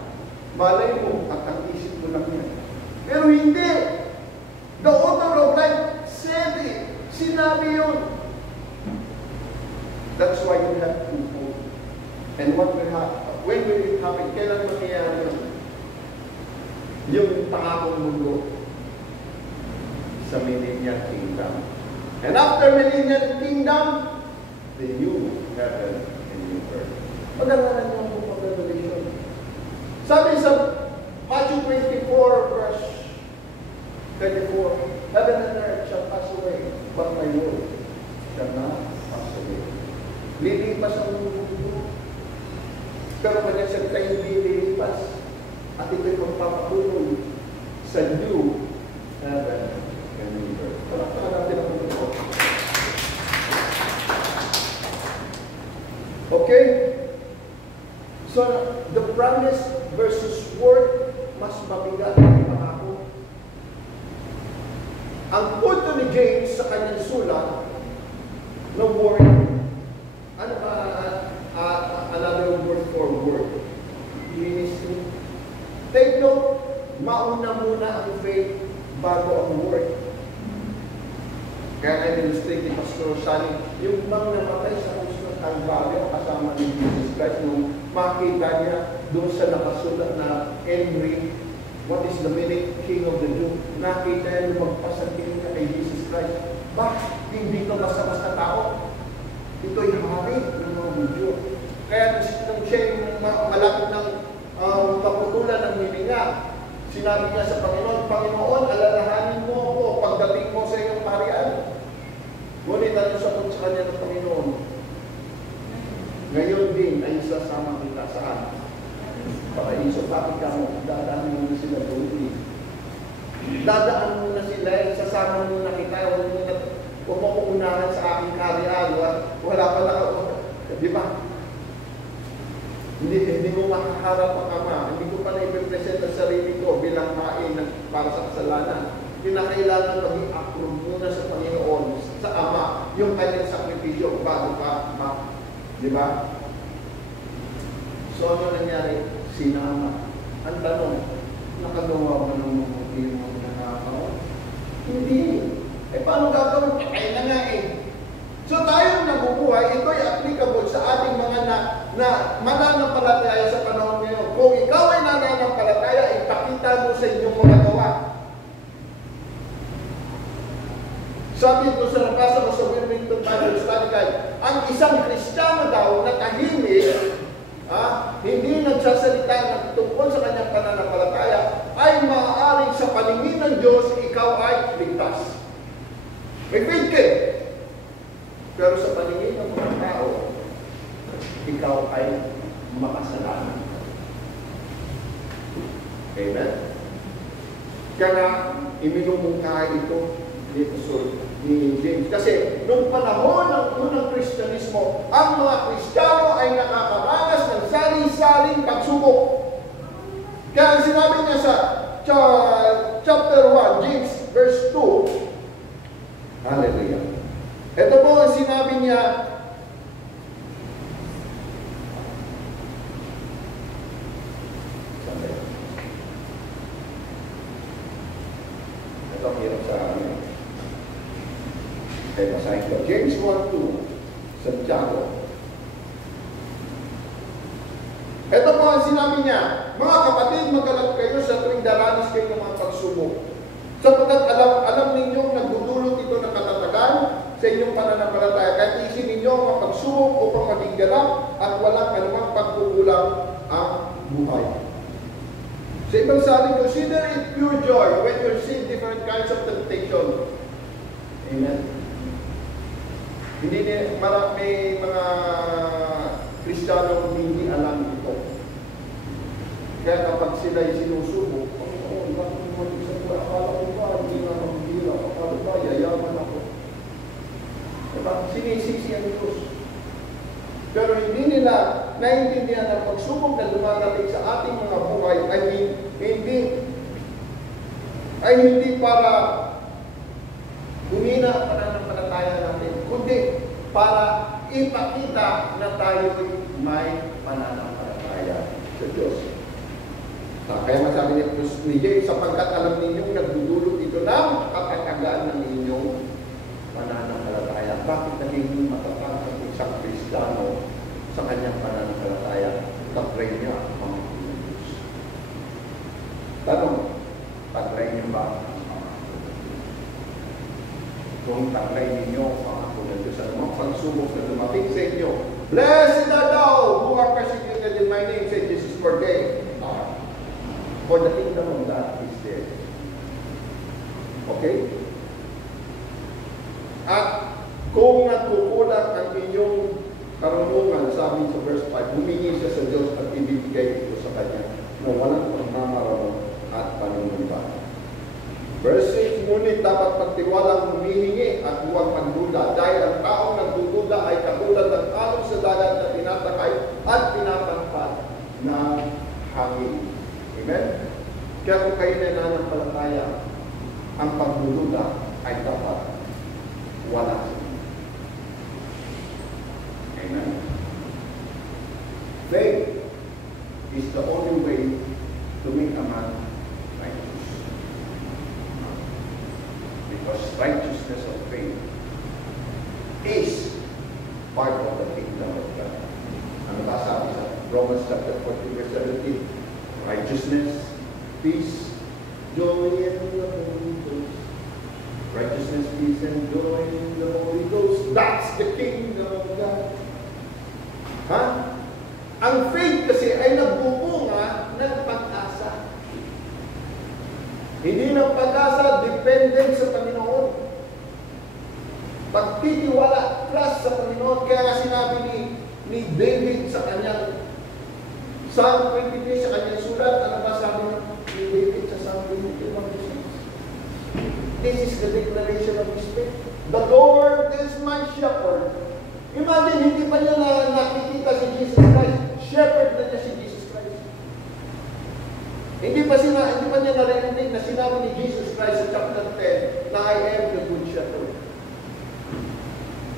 Malay mo at ang isip mo lang yan. Pero hindi. The author of life said it. Sinabi yun. That's why you have to hope. And what will happen? When will it happen? Kailan mangyayari yun? Yung pangakong mundo sa Millennial Kingdom. And after Millennial Kingdom, the new heaven and new earth. Pag-aralan niyo ang book of Revelation. Sabi sa Matthew 24, verse 34, heaven and earth shall pass away, but my word shall not pass away. Lilipas ang mundo. Pero kanya siya tayo lilipas. At ito'y magpapatuloy sa new heaven and new earth. Palakpakan natin ang mundo. Okay? So, the promise versus word, mas mabigat ang pangako. Ang punto ni James sa kanyang sulat, no worry. Ano ba another word for word? Ministry. Take note, mauna muna ang faith bago ang word. Kaya na-illustrate ni Pastor Sally, yung bang namatay sa krus ng Calvario kasama ni Jesus Christ, nung makita niya doon sa nakasulat na Henry, what is the meaning? King of the Jews. Nakita niya lumagpas ang tingin niya kay Jesus Christ. Hindi ka basta-basta tao. Ito'y hari ng mga Budyo. Kaya nung siya yung malapit ng maputulan ng hininga, sinabi niya sa Panginoon, Panginoon, alalahanin mo ako pagdating mo sa iyong kaharian. Ngunit ano sagot sa kanya ng Panginoon? Ngayon din ay isasama kita saan? Paraiso. Bakit ka mo? Dadaan mo na sila doon. Dadaan mo na sila, isasama mo na kita, huwag mo kuunahan sa aking kaharian. Wala pala ako. Di ba? Hindi mo makaharap ang Ama. Hindi ko pa na-present ang sarili ko bilang hain para sa kasalanan. Kinakailangan maging approve muna sa Panginoon, sa Ama, yung kanyang sakripisyo bago ka di ba? So, ano nangyari? Sinama. Ang tanong, nakagawa ba ng mga mo na nakakaon? Hindi. Paano gagawin? Kaya na nga eh. So tayong nabubuhay, ito'y applicable sa ating mga na mananampalataya sa panahon ngayon. Kung ikaw ay nananampalataya, ipakita mo sa inyong mga gawa. Sabi ito sa nabasa ko sa Wilmington Bible Study Guide, ang isang Kristiyano daw na tahimik, hindi nagsasalita ng tungkol sa kanyang pananampalataya, ay maaaring sa paningin ng Diyos, ikaw ay ligtas. May faith ka. Pero sa paningin ng mga tao, ikaw ay makasalanan. Amen? Kaya iminumungkahay ito ni James. Kasi nung panahon ng unang Kristyanismo, ang mga Kristiyano ay nakakaranas ng sari-saring pagsubok. Kaya sinabi niya sa chapter 1, James verse 2, hallelujah. Ito po ang sinabi niya, ito ang hirap sa amin. Basahin ko. James 1:2, Santiago. Ito po ang sinabi niya, mga kapatid, magalang kayo sa tuwing daranas kayo ng mga pagsubok, Sapagkat alam ninyong nagdudulot ito ng katatagan sa inyong pananampalataya. Kahit isin ninyo ang pagsubok upang maging ganap at walang anumang pagkukulang ang buhay. Sa ibang sabi, consider it pure joy when you receive different kinds of temptation. Amen. Hindi may mga Kristiyano hindi alam ito. Kaya kapag sila'y sinusubok, bakit naman isa ko, akala ko ba, hindi na magbira, akala ba, yayaman ako. Diba? Sinisisi ang Diyos. Pero hindi nila naiintindihan na pagsubok na lumalating sa ating mga buhay ay hindi para humina ang pananampalataya natin, kundi para ipakita na tayo may pananampalataya sa Diyos. Kaya masabi ni James, sapagkat alam ninyong nagdudulot ito ng katatagan ng inyong pananampalataya. Bakit naging matatag ang isang Kristiyano sa kanyang pananampalataya? Tatry niya ang mga Diyos. Tanong, tatry niyo ba ang mga Diyos? Kung tatry ninyo ang mga Diyos, ano mga pagsubok na dumating sa inyo, blessed are thou who are persecuted in my name, said Jesus, for the kingdom of God is there. Okay? At kung nagkukulang ang inyong karunungan, sabi sa verse 5, humingi siya sa Diyos at ibibigay ito sa Kanya na walang pagmamarunong at panunumpa. Verse 6, ngunit dapat pagtiwalang humihingi at huwag magduda dahil ang taong nagdududa ay katulad ng alon sa dagat na tinatakay at pinapangpad ng hangin. Amen? Kaya kung kayo na nananampalataya, ang pagdududa ay dapat wala. Amen? Faith is the only way to make a man righteous. Because righteousness of faith is part of the kingdom of God. Ano ba sabi sa Romans chapter 14 verse 17? Righteousness, peace, joy in the Holy Ghost. Righteousness, peace, and joy in the Holy Ghost. That's the kingdom of God. Ha? Ang faith kasi ay nagbubunga ng pag-asa. Hindi ng pag-asa dependent sa Panginoon. Pagtitiwala, trust sa Panginoon. Kaya nga sinabi ni David sa kanyang Psalm 23 sa kanyang sulat, ano ba sabi ni David sa Psalm 23? This is the declaration of his faith. The Lord is my shepherd. Imagine, hindi pa niya nakikita si Jesus Christ. Shepherd na niya si Jesus Christ. Hindi pa niya narinig na sinabi ni Jesus Christ sa chapter 10 na I am the good shepherd.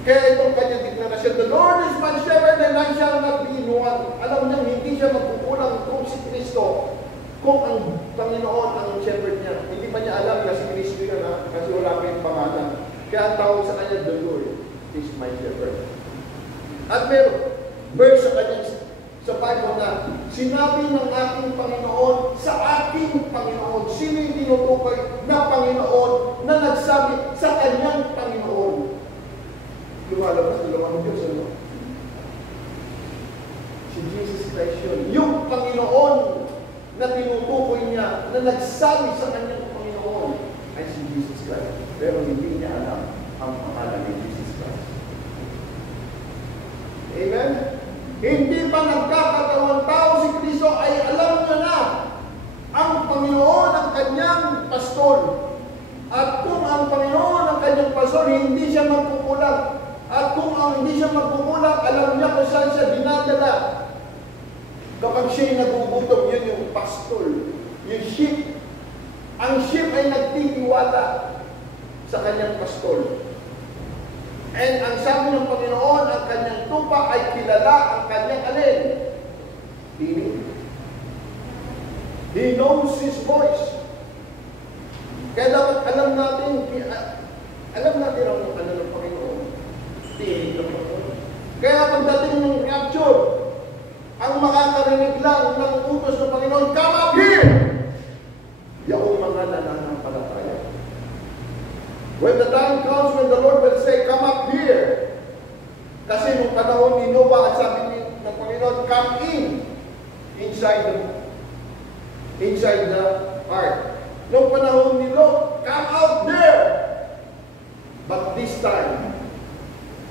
Kaya itong kanyang deklarasyon, the Lord is my shepherd and I shall not be in want. Alam niya, hindi siya magkukulang kung si Kristo, kung ang Panginoon ang shepherd niya. Hindi pa niya alam na si Kristo yun kasi wala pa yung pangalan. Kaya ang tawag sa kanya, the Lord is my shepherd. At meron verse sa kanya sa Bible na sinabi ng ating Panginoon sa ating Panginoon. Sino yung tinutukoy na Panginoon na nagsabi sa kanyang Panginoon? Lumalabas na naman ng Diyos, ano? Si Jesus Christ yun. Yung Panginoon na tinutukoy niya, na nagsabi sa kanyang Panginoon, ay si Jesus Christ. Pero hindi niya alam ang pangalan ni Jesus Christ. Amen? Hindi pa nagkakatawang tao si Kristo ay alam niya na ang Panginoon ang kanyang pastor. At kung ang Panginoon ang kanyang pastor, hindi siya magkukulang. At kung hindi siya magkukulang, alam niya kung saan siya dinadala. Kapag siya'y nagugutom, yun yung pastor, yung sheep. Ang sheep ay nagtitiwala sa kanyang pastor. And ang sabi ng Panginoon, ang kanyang tupa ay kilala ang kanyang alin. Tinig. He knows His voice. Kaya dapat alam natin ang ano ng Panginoon. Tinig ng Panginoon. Kaya pagdating ng rapture, ang makakarinig lang ng utos ng Panginoon, come up here! Yaong mga nananampalataya. When the time comes when the Lord will say, come up here. Kasi nung panahon ni Noah, at sabi ng Panginoon, come inside the ark. Nung panahon ni Lot, come out there. But this time,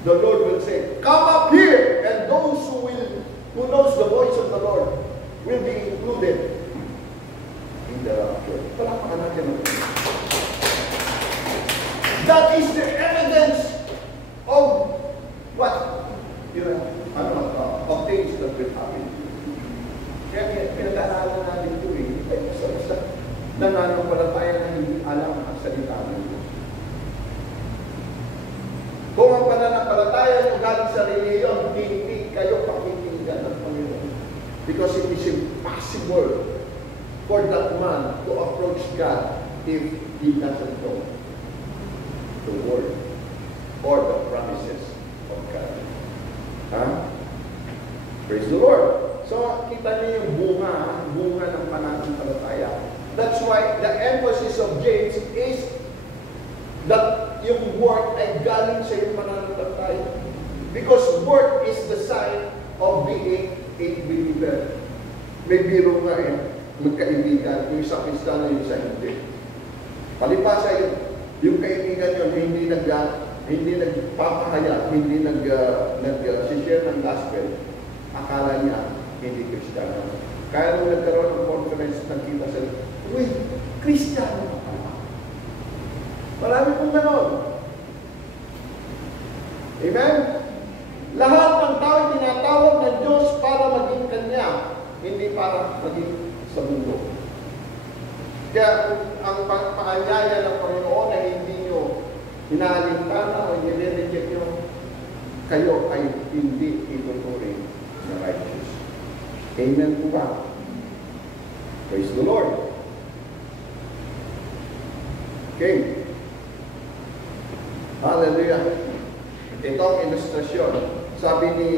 the Lord will say, come up here. And those who knows the voice of the Lord will be included in the rapture. Palakpakan natin ang that is the evidence of what of things that will happen. Kaya pinag-aaralan natin ito basta nananampalataya na hindi alam ang salita ng Diyos. Kung ang pananampalataya nyo galing sa reliyon, hindi kayo pakikinggan ng Panginoon. Because it is impossible for that man to approach God if he doesn't know the word or the promises of God. Praise the Lord. So, kita niyo yung bunga ng pananampalataya. That's why the emphasis of James is that yung work ay galing sa yung pananampalataya. Because work is the sign of being a believer. May biro nga magkaibigan, yung isa Kristiyano, yung isa hindi. Palipasa yung kaibigan yun, hindi nagpapahaya, hindi nag-share ng gospel, akala niya hindi Kristiyano. Kaya nung nagkaroon ng conference, nagkita sila, uy, Kristiyano ka pala. Marami pong ganon. Amen? Lahat ng tao tinatawag ng Diyos para maging Kanya, hindi para maging sa mundo. Kaya ang paanyaya ng Panginoon na hindi nyo hinaalintana o nire-reject nyo, kayo ay hindi ituturing na righteous. Amen po ba? Praise the Lord. Okay. Hallelujah. Ito ang ilustrasyon. Sabi ni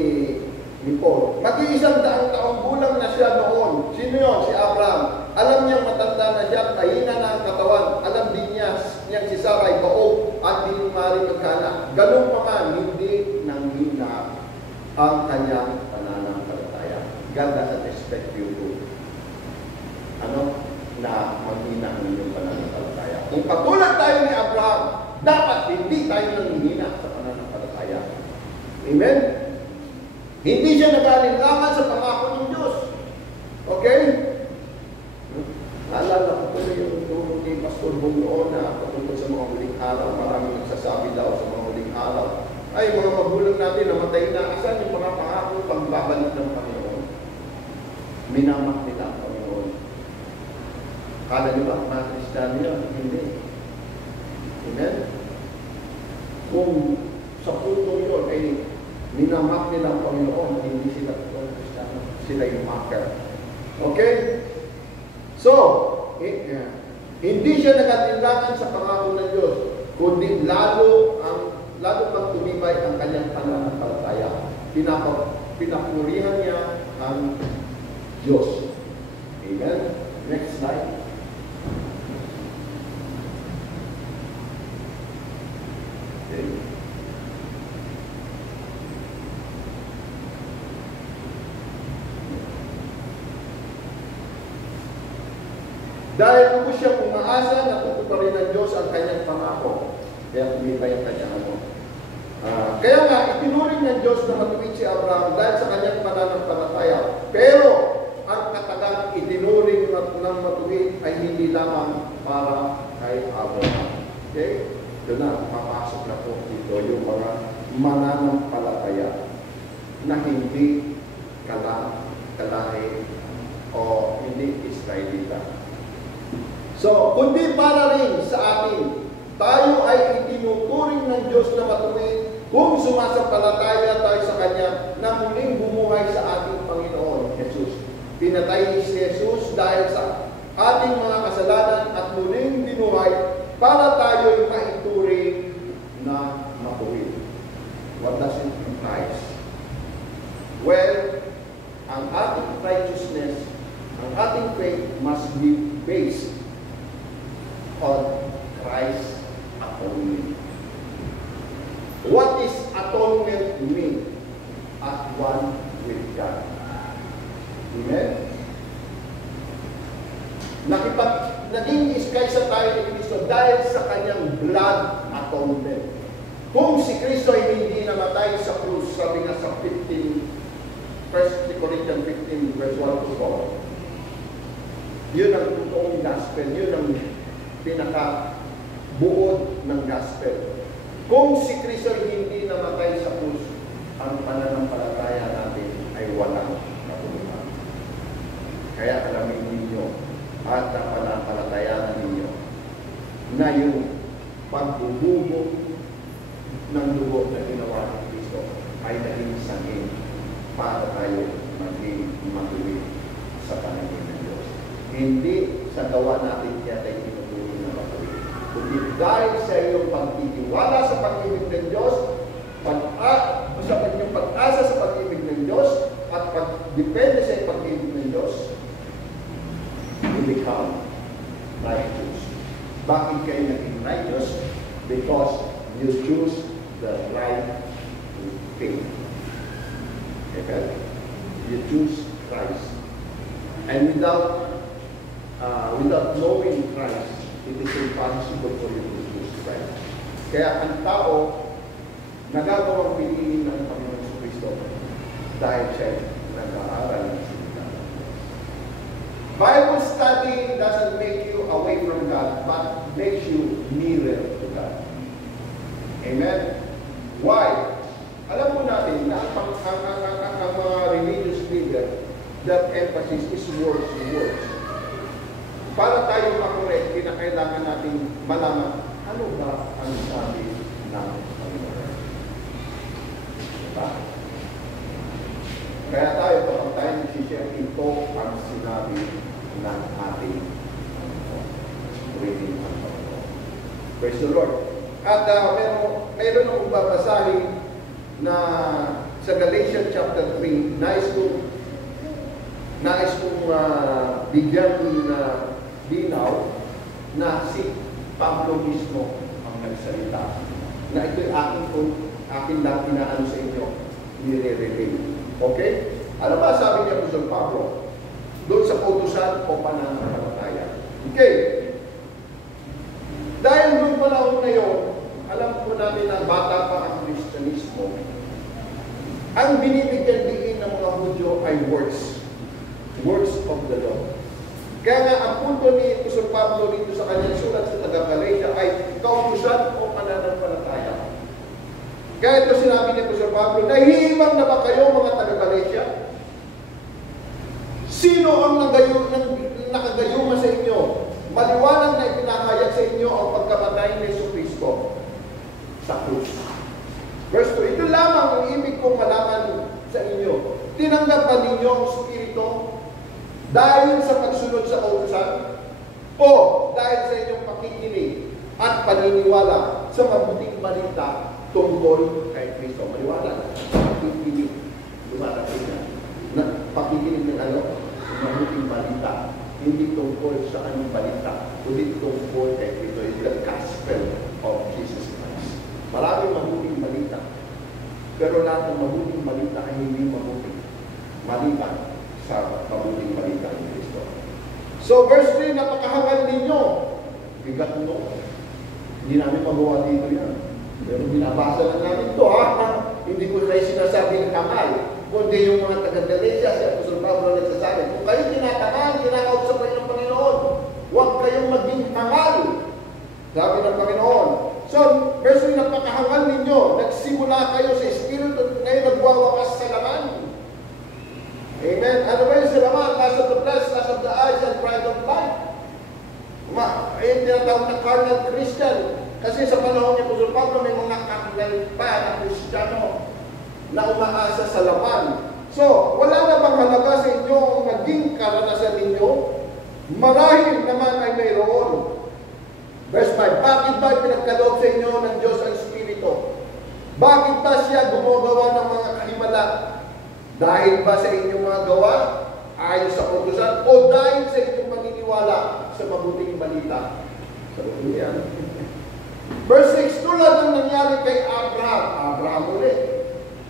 Paul, mag-iisang taong gulang na siya noon. Sino yun? Si Abraham. Alam niyang matanda na siya at mahina na ang katawan. Alam din niyang si Sarah ay baog at di maaaring magkaanak. Ganun pa man, hindi nanghina ang kanyang pananampalataya. God doesn't expect you to na maghina ang inyong pananampalataya. Kung katulad tayo ni Abraham, dapat hindi tayo nanghihina sa pananampalataya. Amen? Hindi siya nag-alinlangan sa pangako ng Diyos. Okay? Naalala ko po yung turo ni Pastor Bong noon na patungkol sa mga huling araw. Maraming nagsasabi daw sa mga huling araw. Ay, mga magulang natin namatay na. Asan yung mga pangako pagbabalik ng Panginoon? Minamak nila ang Panginoon. Kala niyo ba, mga Kristiyano yun? Hindi. Amen? Kung sa punto yun ay minamak nila ang Panginoon, hindi sila Kristiyano. Sila yung maker. Okay? So, hindi siya nag-alinlangan sa pangako ng Diyos, kundi lalo pang tumibay ang kanyang pananampalataya. Pinapurihan niya ang Diyos. Amen? Next slide. Okay. Dahil kung siya umaasa, natutuparin ng Diyos ang kanyang pangako. Kaya tumibay ang kanyang kaya nga, itinuring ng Diyos na matuwid si Abraham dahil sa kanyang pananampalataya. Pero, ang katagang itinuring ng matuwid ay hindi lamang para kay Abraham. Okay? Doon na, papasok na po dito yung mga mananampalataya na hindi kalahi o hindi Israelita. So, kundi para rin sa atin, tayo ay itinuturing ng Diyos na matuwid kung sumasampalataya tayo sa Kanya na muling bumuhay sa ating Panginoon, Jesus. Pinatay si Jesus dahil sa ating mga kasalanan at muling binuhay para tayo'y maituring na matuwid. What does it imply? Well, ang ating righteousness, ang ating faith must be based on Christ only. atonement. Kung si Kristo ay hindi namatay sa krus, sabi nga sa 1 Corinthians 15, verse 1 to 4, yun ang totoong gospel, yun ang pinaka-buod ng gospel. Kung si Kristo ay hindi namatay sa krus, ang pananampalataya natin ay walang kapulutan. Kaya alamin ninyo at ang pananampalataya ninyo na yung pagbububo ng dugo na ginawa ng Kristo ay naging sangin para tayo maging matuwid sa paningin ng Diyos. Hindi sa gawa natin kaya tayo tinutuloy na matuwid. Kundi dahil sa iyong pagtitiwala sa pag-ibig ng Diyos, sa inyong pag-asa sa pag-ibig ng Diyos, at pag-depende sa iyong pag-ibig ng Diyos, you become righteous. Bakit kayo naging righteous? Because you choose the right thing. Okay? You choose Christ. And without knowing Christ, it is impossible for you to choose Christ. Kaya ang tao, nagagawang piliin ng Panginoon Kristo dahil siya nag-aaral ng salita. Bible study doesn't make you away from God, but makes you nearer to God. Amen? Why? Alam mo natin na ang mga religious leader, that emphasis is words. Para tayo makorek, kinakailangan natin malaman ano ba ang sabi ng Panginoon. Diba? Kaya tayo, kapag tayo nagsishare, ito ang sinabi ng ating reading ng Panginoon. Praise the Lord. At meron akong babasahin na sa Galatians chapter 3, nais kong bigyan na dinaw na si Pablo mismo ang nagsalita. Na ito'y akin lang inaano sa inyo, nire-relate. Okay? Ano ba sabi niya kung Pablo? Doon sa kautusan o pananampalataya. Okay. Dahil noong panahon na yun, alam po natin na bata pa ang Kristiyanismo. Ang binibigyan din ng mga Hudyo ay words. Words of the law. Kaya nga, ang punto ni Apostol Pablo dito sa kanyang sulat sa taga-Galatia ay kautusan o pananampalataya. Kaya ito sinabi ni Apostol Pablo, nahihibang na ba kayo mga taga-Galatia? Sino ang nakagayuma sa inyo? Maliwanag na ipinahayag sa inyo ang pagkamatay ni Jesucristo sa krus. Verse 2, ito lamang ang ibig kong malaman sa inyo. Tinanggap ba ninyo ang Espiritu dahil sa pagsunod sa kautusan o dahil sa inyong pakikinig at paniniwala sa mabuting balita tungkol kay Kristo? Maliwanag. Pakikinig. Lumalapit na. Pakikinig ng ano? Mabuting balita. Hindi tungkol sa anong balita, kundi tungkol kay Kristo. It's the gospel of Jesus Christ. Maraming mabuting balita. Pero lahat ng mabuting balita ay hindi mabuting. Maliban sa mabuting balita ni Kristo. So verse 3, napakahangal ninyo. Bigat no. Hindi namin magawa dito yan. Pero binabasa lang namin ito, ha? Hindi ko kayo sinasabi ng kamay. Kundi yung mga taga-Galatia, si Apostol Pablo nagsasabi, kung kayo tinatangan, kinakausap kayo ng Panginoon, huwag kayong maging hangal. Sabi ng Panginoon. So, verse 3, napakahangal ninyo. Nagsimula kayo sa Espiritu at ngayon nagwawakas sa laman. Amen. Ano ba yung sa laman? Last of the flesh, last of the eyes, and pride of life. Ayun tinatawag na carnal Christian. Kasi sa panahon ni Apostol Pablo, may mga carnal pa na Kristiyano na umaasa sa laman. So, wala na bang halaga sa inyo ang naging karanasan ninyo? Marahil naman ay mayroon. Verse 5, bakit ba pinagkaloob sa inyo ng Diyos ang Espiritu? Bakit ba siya gumagawa ng mga kalimala? Dahil ba sa inyong mga gawa ayon sa kautusan o dahil sa inyong paniniwala sa mabuting balita? Sabi niya. Verse 6, tulad ng nangyari kay Abraham ulit.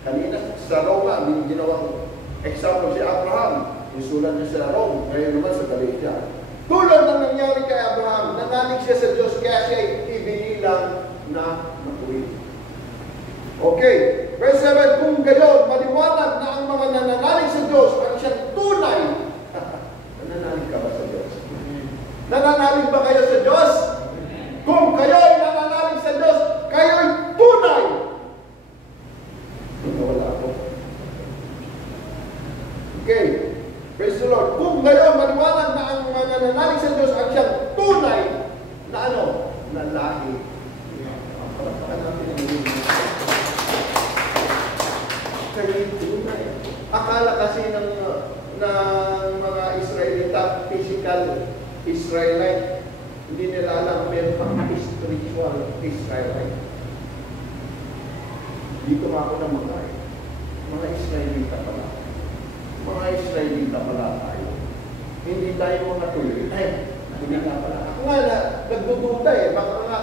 Kanina sa Roma, ginawang example si Abraham. Isulat niya sa Rome, ngayon naman sa Galatia. Tulad ng nangyari kay Abraham, nanalig siya sa Diyos kaya siya ibinilang na matuwid. Okay, verse 7, kung gayon, maliwanag na ang mga nananalig sa Diyos ang siyang tunay. Nananalig ka ba sa Diyos? Nananalig ba kayo sa Diyos? Kung kayo'y nananalig sa Diyos, kayo'y tunay. Wala ako. Okay, praise the Lord. Kung gayon, maliwanag na ang mga nananalig sa Diyos ang siyang tunay na ano? Na lahi. Palakpakan natin ang mga kayo'y tunay. Akala kasi ng mga Israelita, physical Israelite, hindi nila alam meron pang spiritual Israelite. Dito ako ng mga Israelita pala. Mga Israelita pala tayo. Hindi tayo mga tuloy. Hindi nga pala. Ako nga na, nagdududa baka nga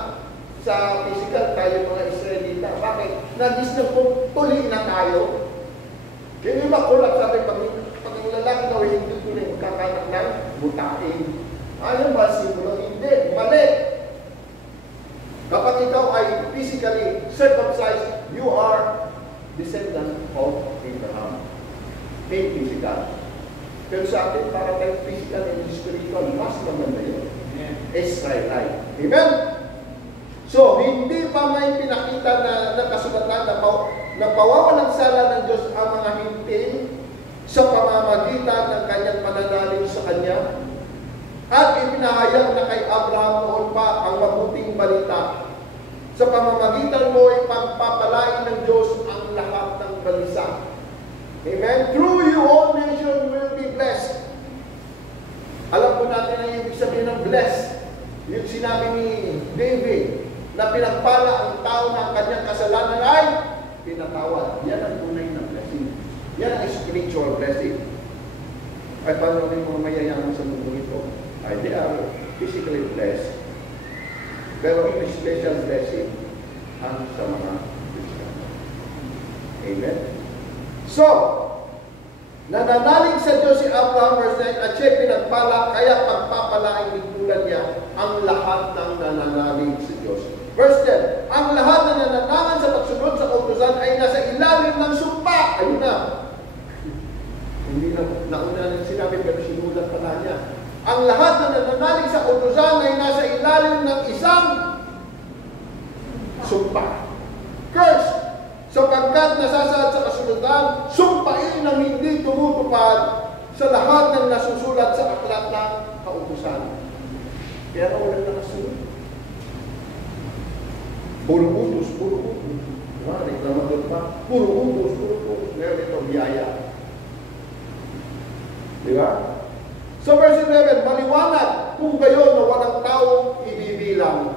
sa physical tayo mga Israelita. Bakit? Nagis na kung tuloy na tayo. Yung iba kulat sa akin, pag yung lalaki daw hindi tuloy magkakanak ng butain. Ano ba simulo? Hindi. Mali. Kapag ikaw ay physically circumcised, you are descendant of Abraham. In physical. Pero sa atin, para tayo physical and spiritual, mas maganda yun. Israelite. Amen? So, hindi pa may pinakita na kasulatan na pawawalang sala ng Diyos ang mga hintil sa pamamagitan ng kanyang pananalig sa kanya. At ipinahayag na kay Abraham noon pa ang mabuting balita. Sa pamamagitan mo ay pagpapalain ng Diyos ang lahat ng balisa. Amen? Through you, all nations will be blessed. Alam po natin ang ibig sabihin ng blessed. Yung sinabi ni David, na pinagpala ang tao na ang kanyang kasalanan ay pinatawad. Yan ang tunay na blessing. Yan ang spiritual blessing. Ay paano rin mga mayayaman sa mundo ito? Ay, they are physically blessed. Pero may special blessing ang sa mga Christian. Amen? So, nananalig sa Diyos si Abraham verse 9 at siya pinagpala, kaya pagpapalaing biglulan niya ang lahat ng nananalig sa Diyos. Verse 10, ang lahat na nananangan sa pagsunod sa kautusan ay nasa ilalim ng sumpa. Ayun na. Hindi na nauna ng sinabi pero sinulat pala niya. Ang lahat na nananalig sa kautusan ay nasa ilalim ng isang sumpa. Curse! Sapagkat nasasaad sa kasulatan, sumpain ang hindi tumutupad sa lahat ng nasusulat sa aklat ng kautusan. Pero wala na nasunod. Puro utos. Reklamador pa. Puro utos. Meron ito biyaya. Di ba? So verse 11, maliwanag kung gayon na walang taong ibibilang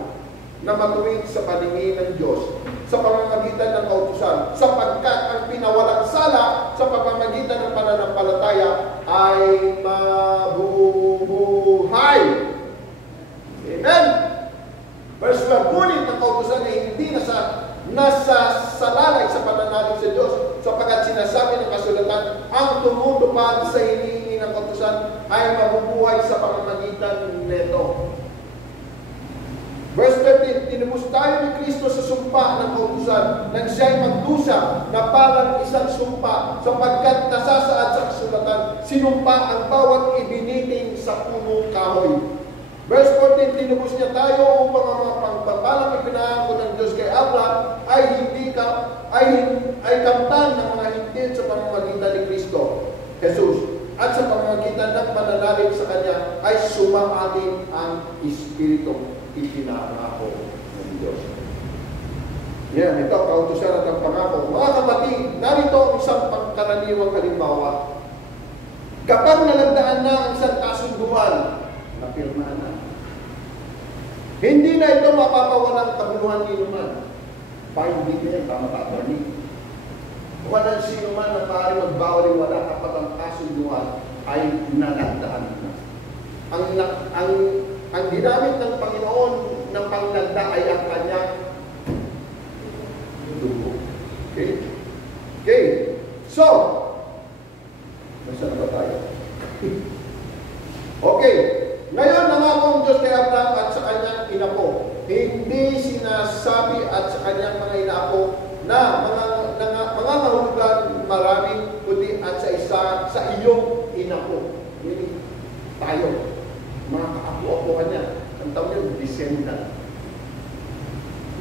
na matuwid sa paningin ng Diyos sa pamamagitan ng kautusan, sapagkat ang pinawalang sala sa pamamagitan ng pananampalataya ay mabubuhay. Amen? Verse 12, ngunit ang kautusan ay hindi nasa salalay sa pananalig sa Diyos, sapagkat sinasabi ng kasulatan, ang tumutupad sa hinihingi ng kautusan ay mabubuhay sa pamamagitan nito. Verse 13, tinubos tayo ni Kristo sa sumpa ng kautusan nang siya'y magdusa na parang isang sumpa sapagkat nasasaad sa kasulatan, sinumpa ang bawat ibiniting sa punong kahoy. Verse 14, tinubos niya tayo upang ang mga pagpapalang ipinahangko ng Diyos kay Abraham ay kamtan ng mga hintil sa pamamagitan ni Kristo, Jesus. At sa pamamagitan ng pananalig sa Kanya ay sumaatin ang Espiritu ipinangako ng Diyos. Yan, ito, kautusan at ang pangako. Mga kapatid, narito ang isang pangkaraniwang halimbawa. Kapag nalagdaan na ang isang kasunduan, napirmahan na. Hindi na ito mapapawalang kabuluhan ni naman. Fine din yan, tama ka, attorney. Walang sino man na maaari magbawal-wala kapag ang kasunduan ay nalagdaan na. Ang ginamit ng Panginoon ng panglagda ay ang kanyang dugo. Okay? So, nasaan ba tayo? Okay. Ngayon, nangako ang Diyos kay Abraham at sa kanyang inapo. Hindi sinasabi marami, kundi at sa isa, sa iyong inapo. Meaning, tayo, mga kaapo-apo niya. Ang tawag niya, descendant.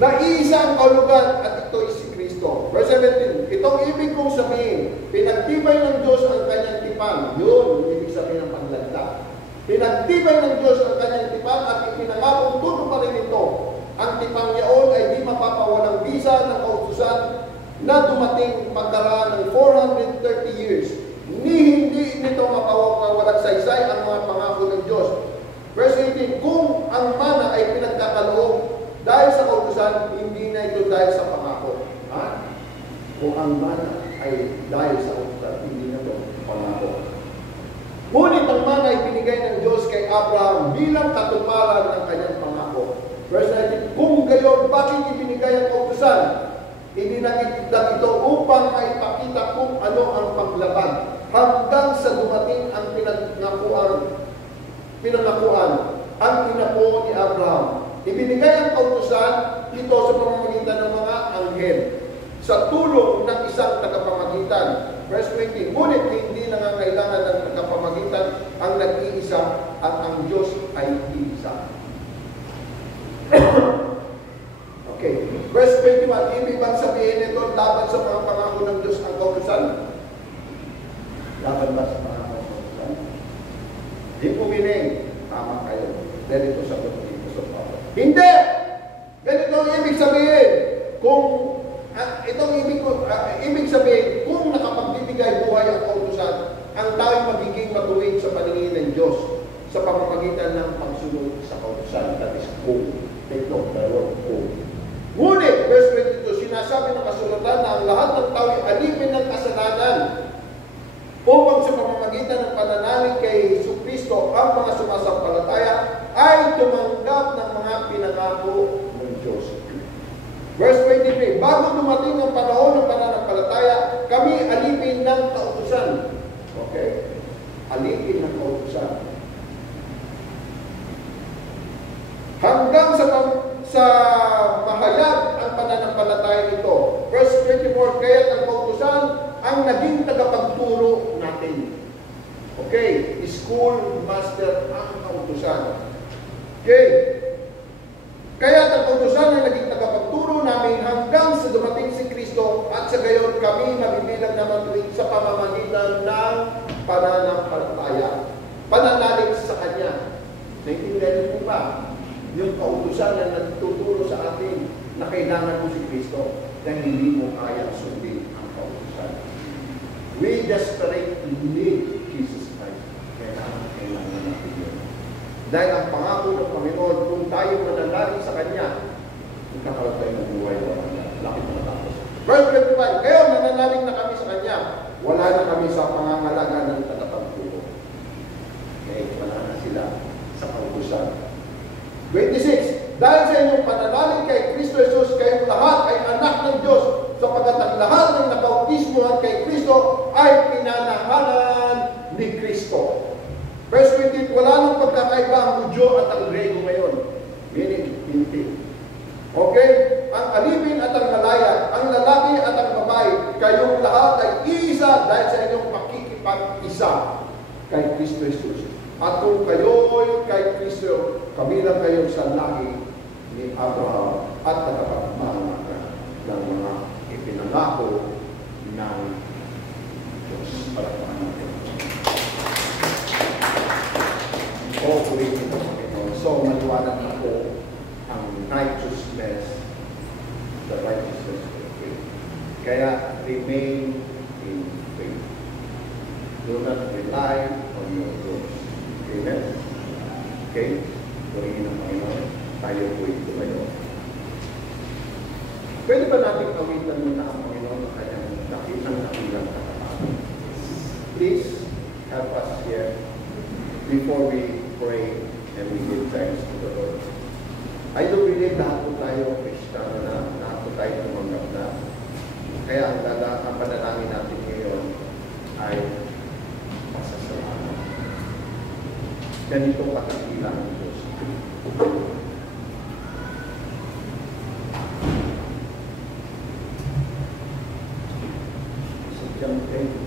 Naiisa ang kaulugan at ito si Kristo. Verse 17, itong ibig kong sabihin, pinagtibay ng Diyos ang kanyang tipan. Yun, ibig sabihin ng paglagda. Pinagtibay ng Diyos ang kanyang tipan at ipinangakong tuto pa rin ito. Ang tipang yaon ay di mapapawalang bisa ng kautusan na dumating pagkaraan ng 430 years. Hindi nito mapawalang saysay ang mga pangako ng Diyos. Verse 18, kung ang mana ay pinagkakaloob dahil sa kautusan, hindi na ito dahil sa pangako. Ha? Kung ang mana ay dahil sa kautusan, hindi na ito pangako. Ngunit ang mana ay binigay ng Diyos kay Abraham bilang katuparan ng kanyang pangako. Verse 19, kung gayon, bakit ibinigay ang kautusan? Idinagdag ito upang maipakita kung ano ang paglaban hanggang sa dumating ang pinangakuan ang inapo ni Abraham. Ibinigay ang kautusan ito sa pamamagitan ng mga anghel sa tulong ng isang tagapamagitan. Verse 20, ngunit hindi nangangailangan ng tagapamagitan ang nag-iisa at ang Diyos ay iisa. Okay. Verse 21, ibig bang sabihin ito laban sa mga pangako ng Diyos ang kautusan? Laban ba sa pangako ng kautusan? Di po bining, tama kayo. Ganito sagot dito sa Pablo. Hindi! Ganito ang ibig sabihin. Kung itong ibig sabihin, kung nakapagbibigay buhay ang kautusan, ang tao'y magiging matuwid sa paningin ng Diyos sa pamamagitan ng pagsunod sa kautusan. That is kung. Take note, the word kung. Ngunit, verse 22, sinasabi ng kasulatan na ang lahat ng tao'y alipin ng kasalanan upang sa pamamagitan ng pananalig kay Jesucristo ang mga sumasampalataya ay tumanggap ng mga pinangako ng Diyos. Verse 23, bago dumating ang panahon ng pananampalataya, kami alipin ng kautusan. Okay? Alipin ng kautusan. Hanggang sa mahayag ang pananampalataya nito. Verse 24, kaya't ang kautusan ang naging tagapagturo natin. Okay? School master ang kautusan. Okay? Kaya't ang kautusan ang naging tagapagturo namin hanggang sa dumating si Kristo at sa gayon kami mabibilang na matuwid sa pamamagitan ng pananampalataya. Pananalig sa Kanya. Naintindihan niyo ba? Yung kautusan na nagtuturo sa atin na kailangan mo si Kristo dahil hindi mo kaya sundin ang kautusan. We desperately need Jesus Christ. Kailangan natin yun. Dahil ang pangako ng Panginoon, kung tayo mananalig sa Kanya, magkakaroon tayo ng buhay o lakit na tapos. Verse 25, kayo nananalig na kami sa Kanya, wala na kami sa pangangalaga ng tagapagturo. Okay, wala na sila sa kautusan. 26, dahil sa inyong pananalig kay Kristo Jesus, kayong lahat ay anak ng Diyos, sapagat ang lahat ng nakautismuhan kay Kristo ay pinanahalan ni Kristo. Verse 28, wala nang pagkakaiba ang Hudyo at ang Grego ngayon. Meaning, hindi. Okay? Ang alipin at ang malaya, ang lalaki at ang babae, kayong lahat ay isa dahil sa inyong pakikipag-isa kay Kristo Jesus. At kung kayo'y kay Kristo, kabilang kayo sa lahi ni Abraham at nakapagmamahal ng mga ipinangako ng Diyos. Palakpakan natin. Purihin ng Panginoon. So, maliwanag na po ang righteousness, the righteousness of faith. Kaya, remain in faith. Do not rely on your works. Amen? Okay? Purihin ng Panginoon. Tayo po ito ngayon. Pwede ba natin kawitan muna ang Panginoon na kanyang dakilang katapatan? Please help us here before we pray and we give thanks to the Lord. I do believe lahat po tayo Kristiyano na, lahat po tayo tumanggap na. Kaya ang panalangin natin ngayon ay pasasalamat. Ganito katakila ng Diyos. siyang thank you.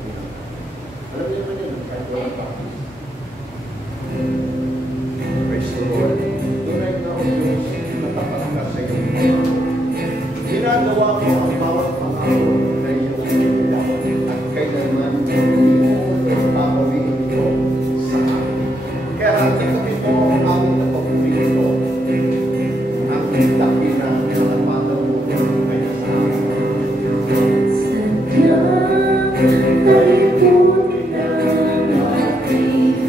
Alam niyo naman yun, kahit wala pa. Praise the Lord. Tunay na o Diyos, natapat ka sa iyong ginagawa mo ang bawat pangako na iyong ginagawa at kailanman hindi mo papawiin ito sa akin. Kaya hatikin mo ang aming napapulitin ang dakilang kalamatan mo kaya sa amin. Sadyang kalimutin ang aking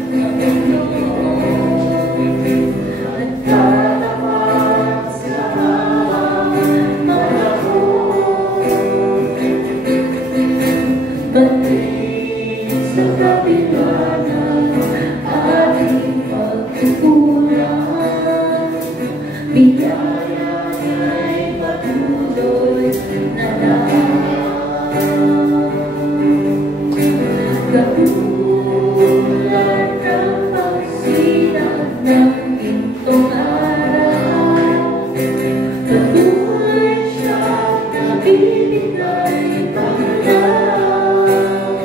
at kalamat sa pati sa kabila ng ating pagkukulang, biyaya ay patuloy na lang. Katulad ng pagsinag ng gintong araw, patuloy siyang nabibigay pangalaw.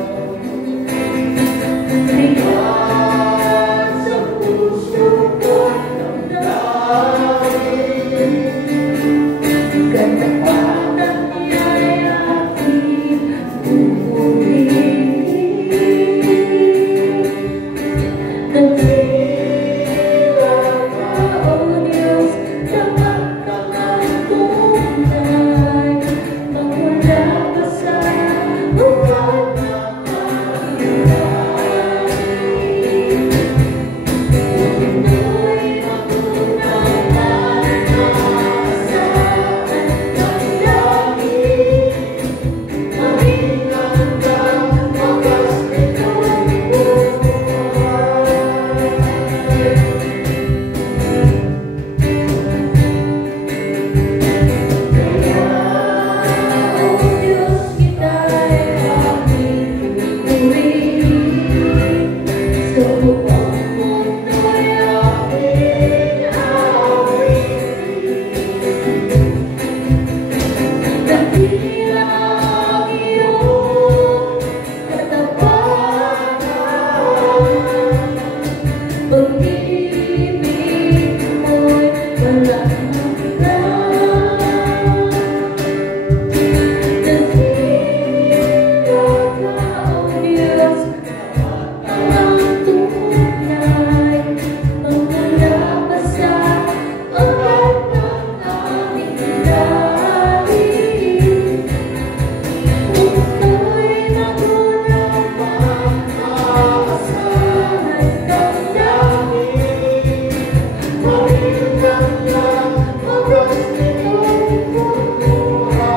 Kaya sa puso ko'y damdamin, katapatan niya'y aking pupurihin. Dakila ka, O Diyos, sa pagkakantunay, mawala ka sa buwan ng aming lahi. Punoy ako ng pag-asa at pagdamig, maging hanggang wakas nitong buhay. Kaya, O Diyos, kita'y aming pupurihin. Sa buong mundo'y aking awitin. Dakila ang iyong katapatan, pag-ibig mo'y walang hanggan. Dakila ka, O Diyos, ang tunay, mawala ka sa ugat ng aming lahi. Punoy ako ng pag-asa at damdamin, maging hanggang wakas nitong buhay.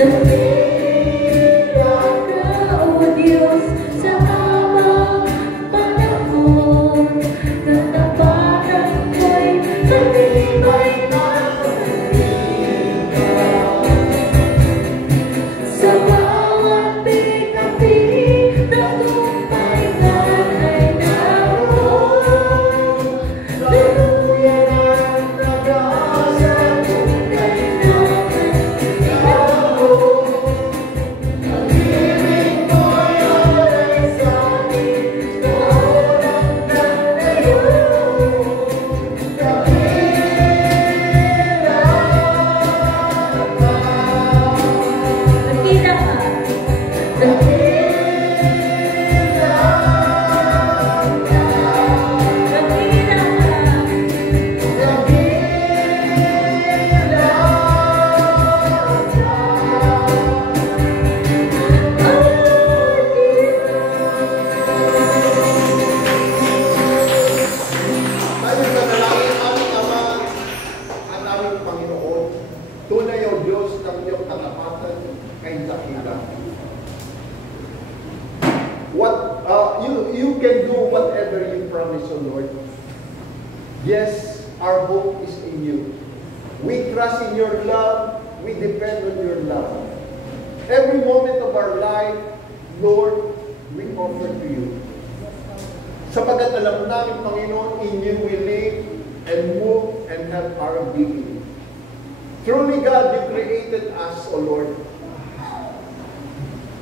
Dakila ka, O Diyos, sa habang panahon, katapatan mo'y matibay na pag-ibig. Sa bawat bigati na tumaingan ay naroon, luluyan ang pag-asa kung kailangan ikaw. Pag-ibig mo'y alay sa akin, naunang nalayo. Dakila ka. Tayo sa dalangin aming Ama at aming Panginoon, tunay o Diyos ng iyong katapatan kay dakila. You can do whatever you promise, O Lord. Yes, our hope is in you. We trust in your love. We depend on your love. Every moment of our life, Lord, we offer to you. Sapagat alam namin, Panginoon, in you we live and move and have our being. Truly, God, you created us, O Lord,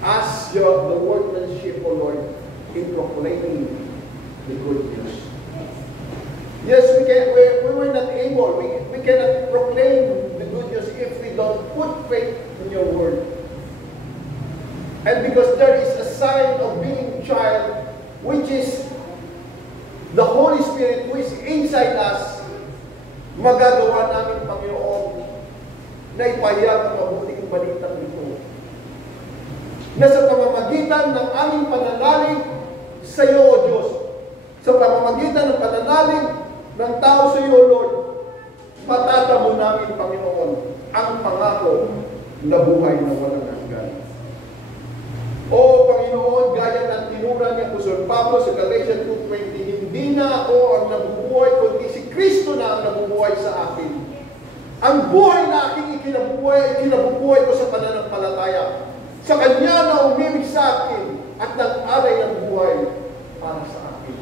as the workmanship, O Lord, in proclaiming the good news. Yes, we were not able. We cannot proclaim the good news if we don't put faith in your word. And because there is a sign of being a child, which is the Holy Spirit who is inside us, magagawa namin, Panginoon, na ipahayag ang mabuting balitang ito. Na sa pamamagitan ng aming pananalig sa iyo, O Diyos, sa pamamagitan ng pananalig ng tao sa iyo, Lord, matatamo namin, Panginoon, ang pangako na buhay na walang hanggan. O Panginoon, gaya ng tinura ni Apostol Pablo sa Galatians 2:20, hindi na ako ang nabubuhay, kundi si Kristo na ang nabubuhay sa akin. Ang buhay na aking ikinabubuhay ko sa pananampalataya. Sa Kanya na umibig sa akin at nag-alay ng buhay para sa akin.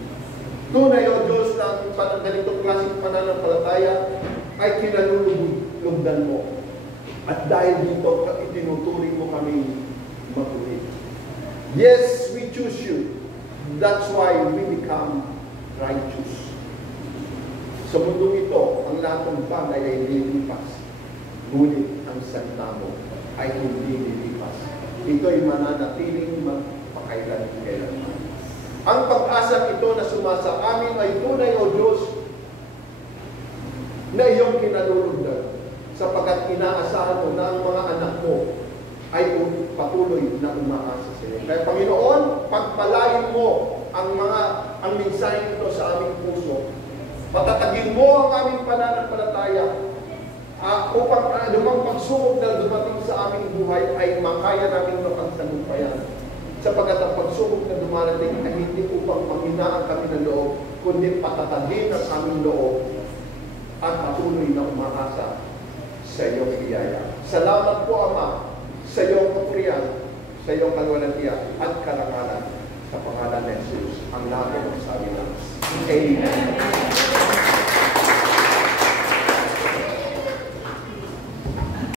Tunay, O Diyos, na ang ganitong klaseng pananampalataya ay kinalulugdan mo. At dahil dito, itinuturing mo kami matuloy. Yes, we choose you. That's why we become righteous. Sa mundong ito, ang lahat ng bagay ay lilipas. Ngunit ang salita mo ay hindi lilipas. Ito ay mananatiling magpakailan-kailanman. Ang pag-asa ito na sumasa amin ay tunay, O Diyos, na iyong kinalulugdan, sapagkat inaasahan mo na ang mga anak mo ay patuloy na umaasa sila. Kaya Panginoon, pagpalain mo ang mensahe ito sa aming puso. Patatagin mo ang aming pananampalataya upang anumang pagsubok na dumating sa aming buhay ay makaya namin mapagtagumpayan. Sapagkat ang pagsubok na dumarating ay hindi upang panghinaan kami ng loob, kundi patatagin ang aming loob at patuloy na umaasa sa iyong biyaya. Salamat po, Ama, sa iyong kapurihan, sa iyong kalwalatian at karangalan sa pangalan ni Jesus. Ang lahat ng sabi namin. Amen.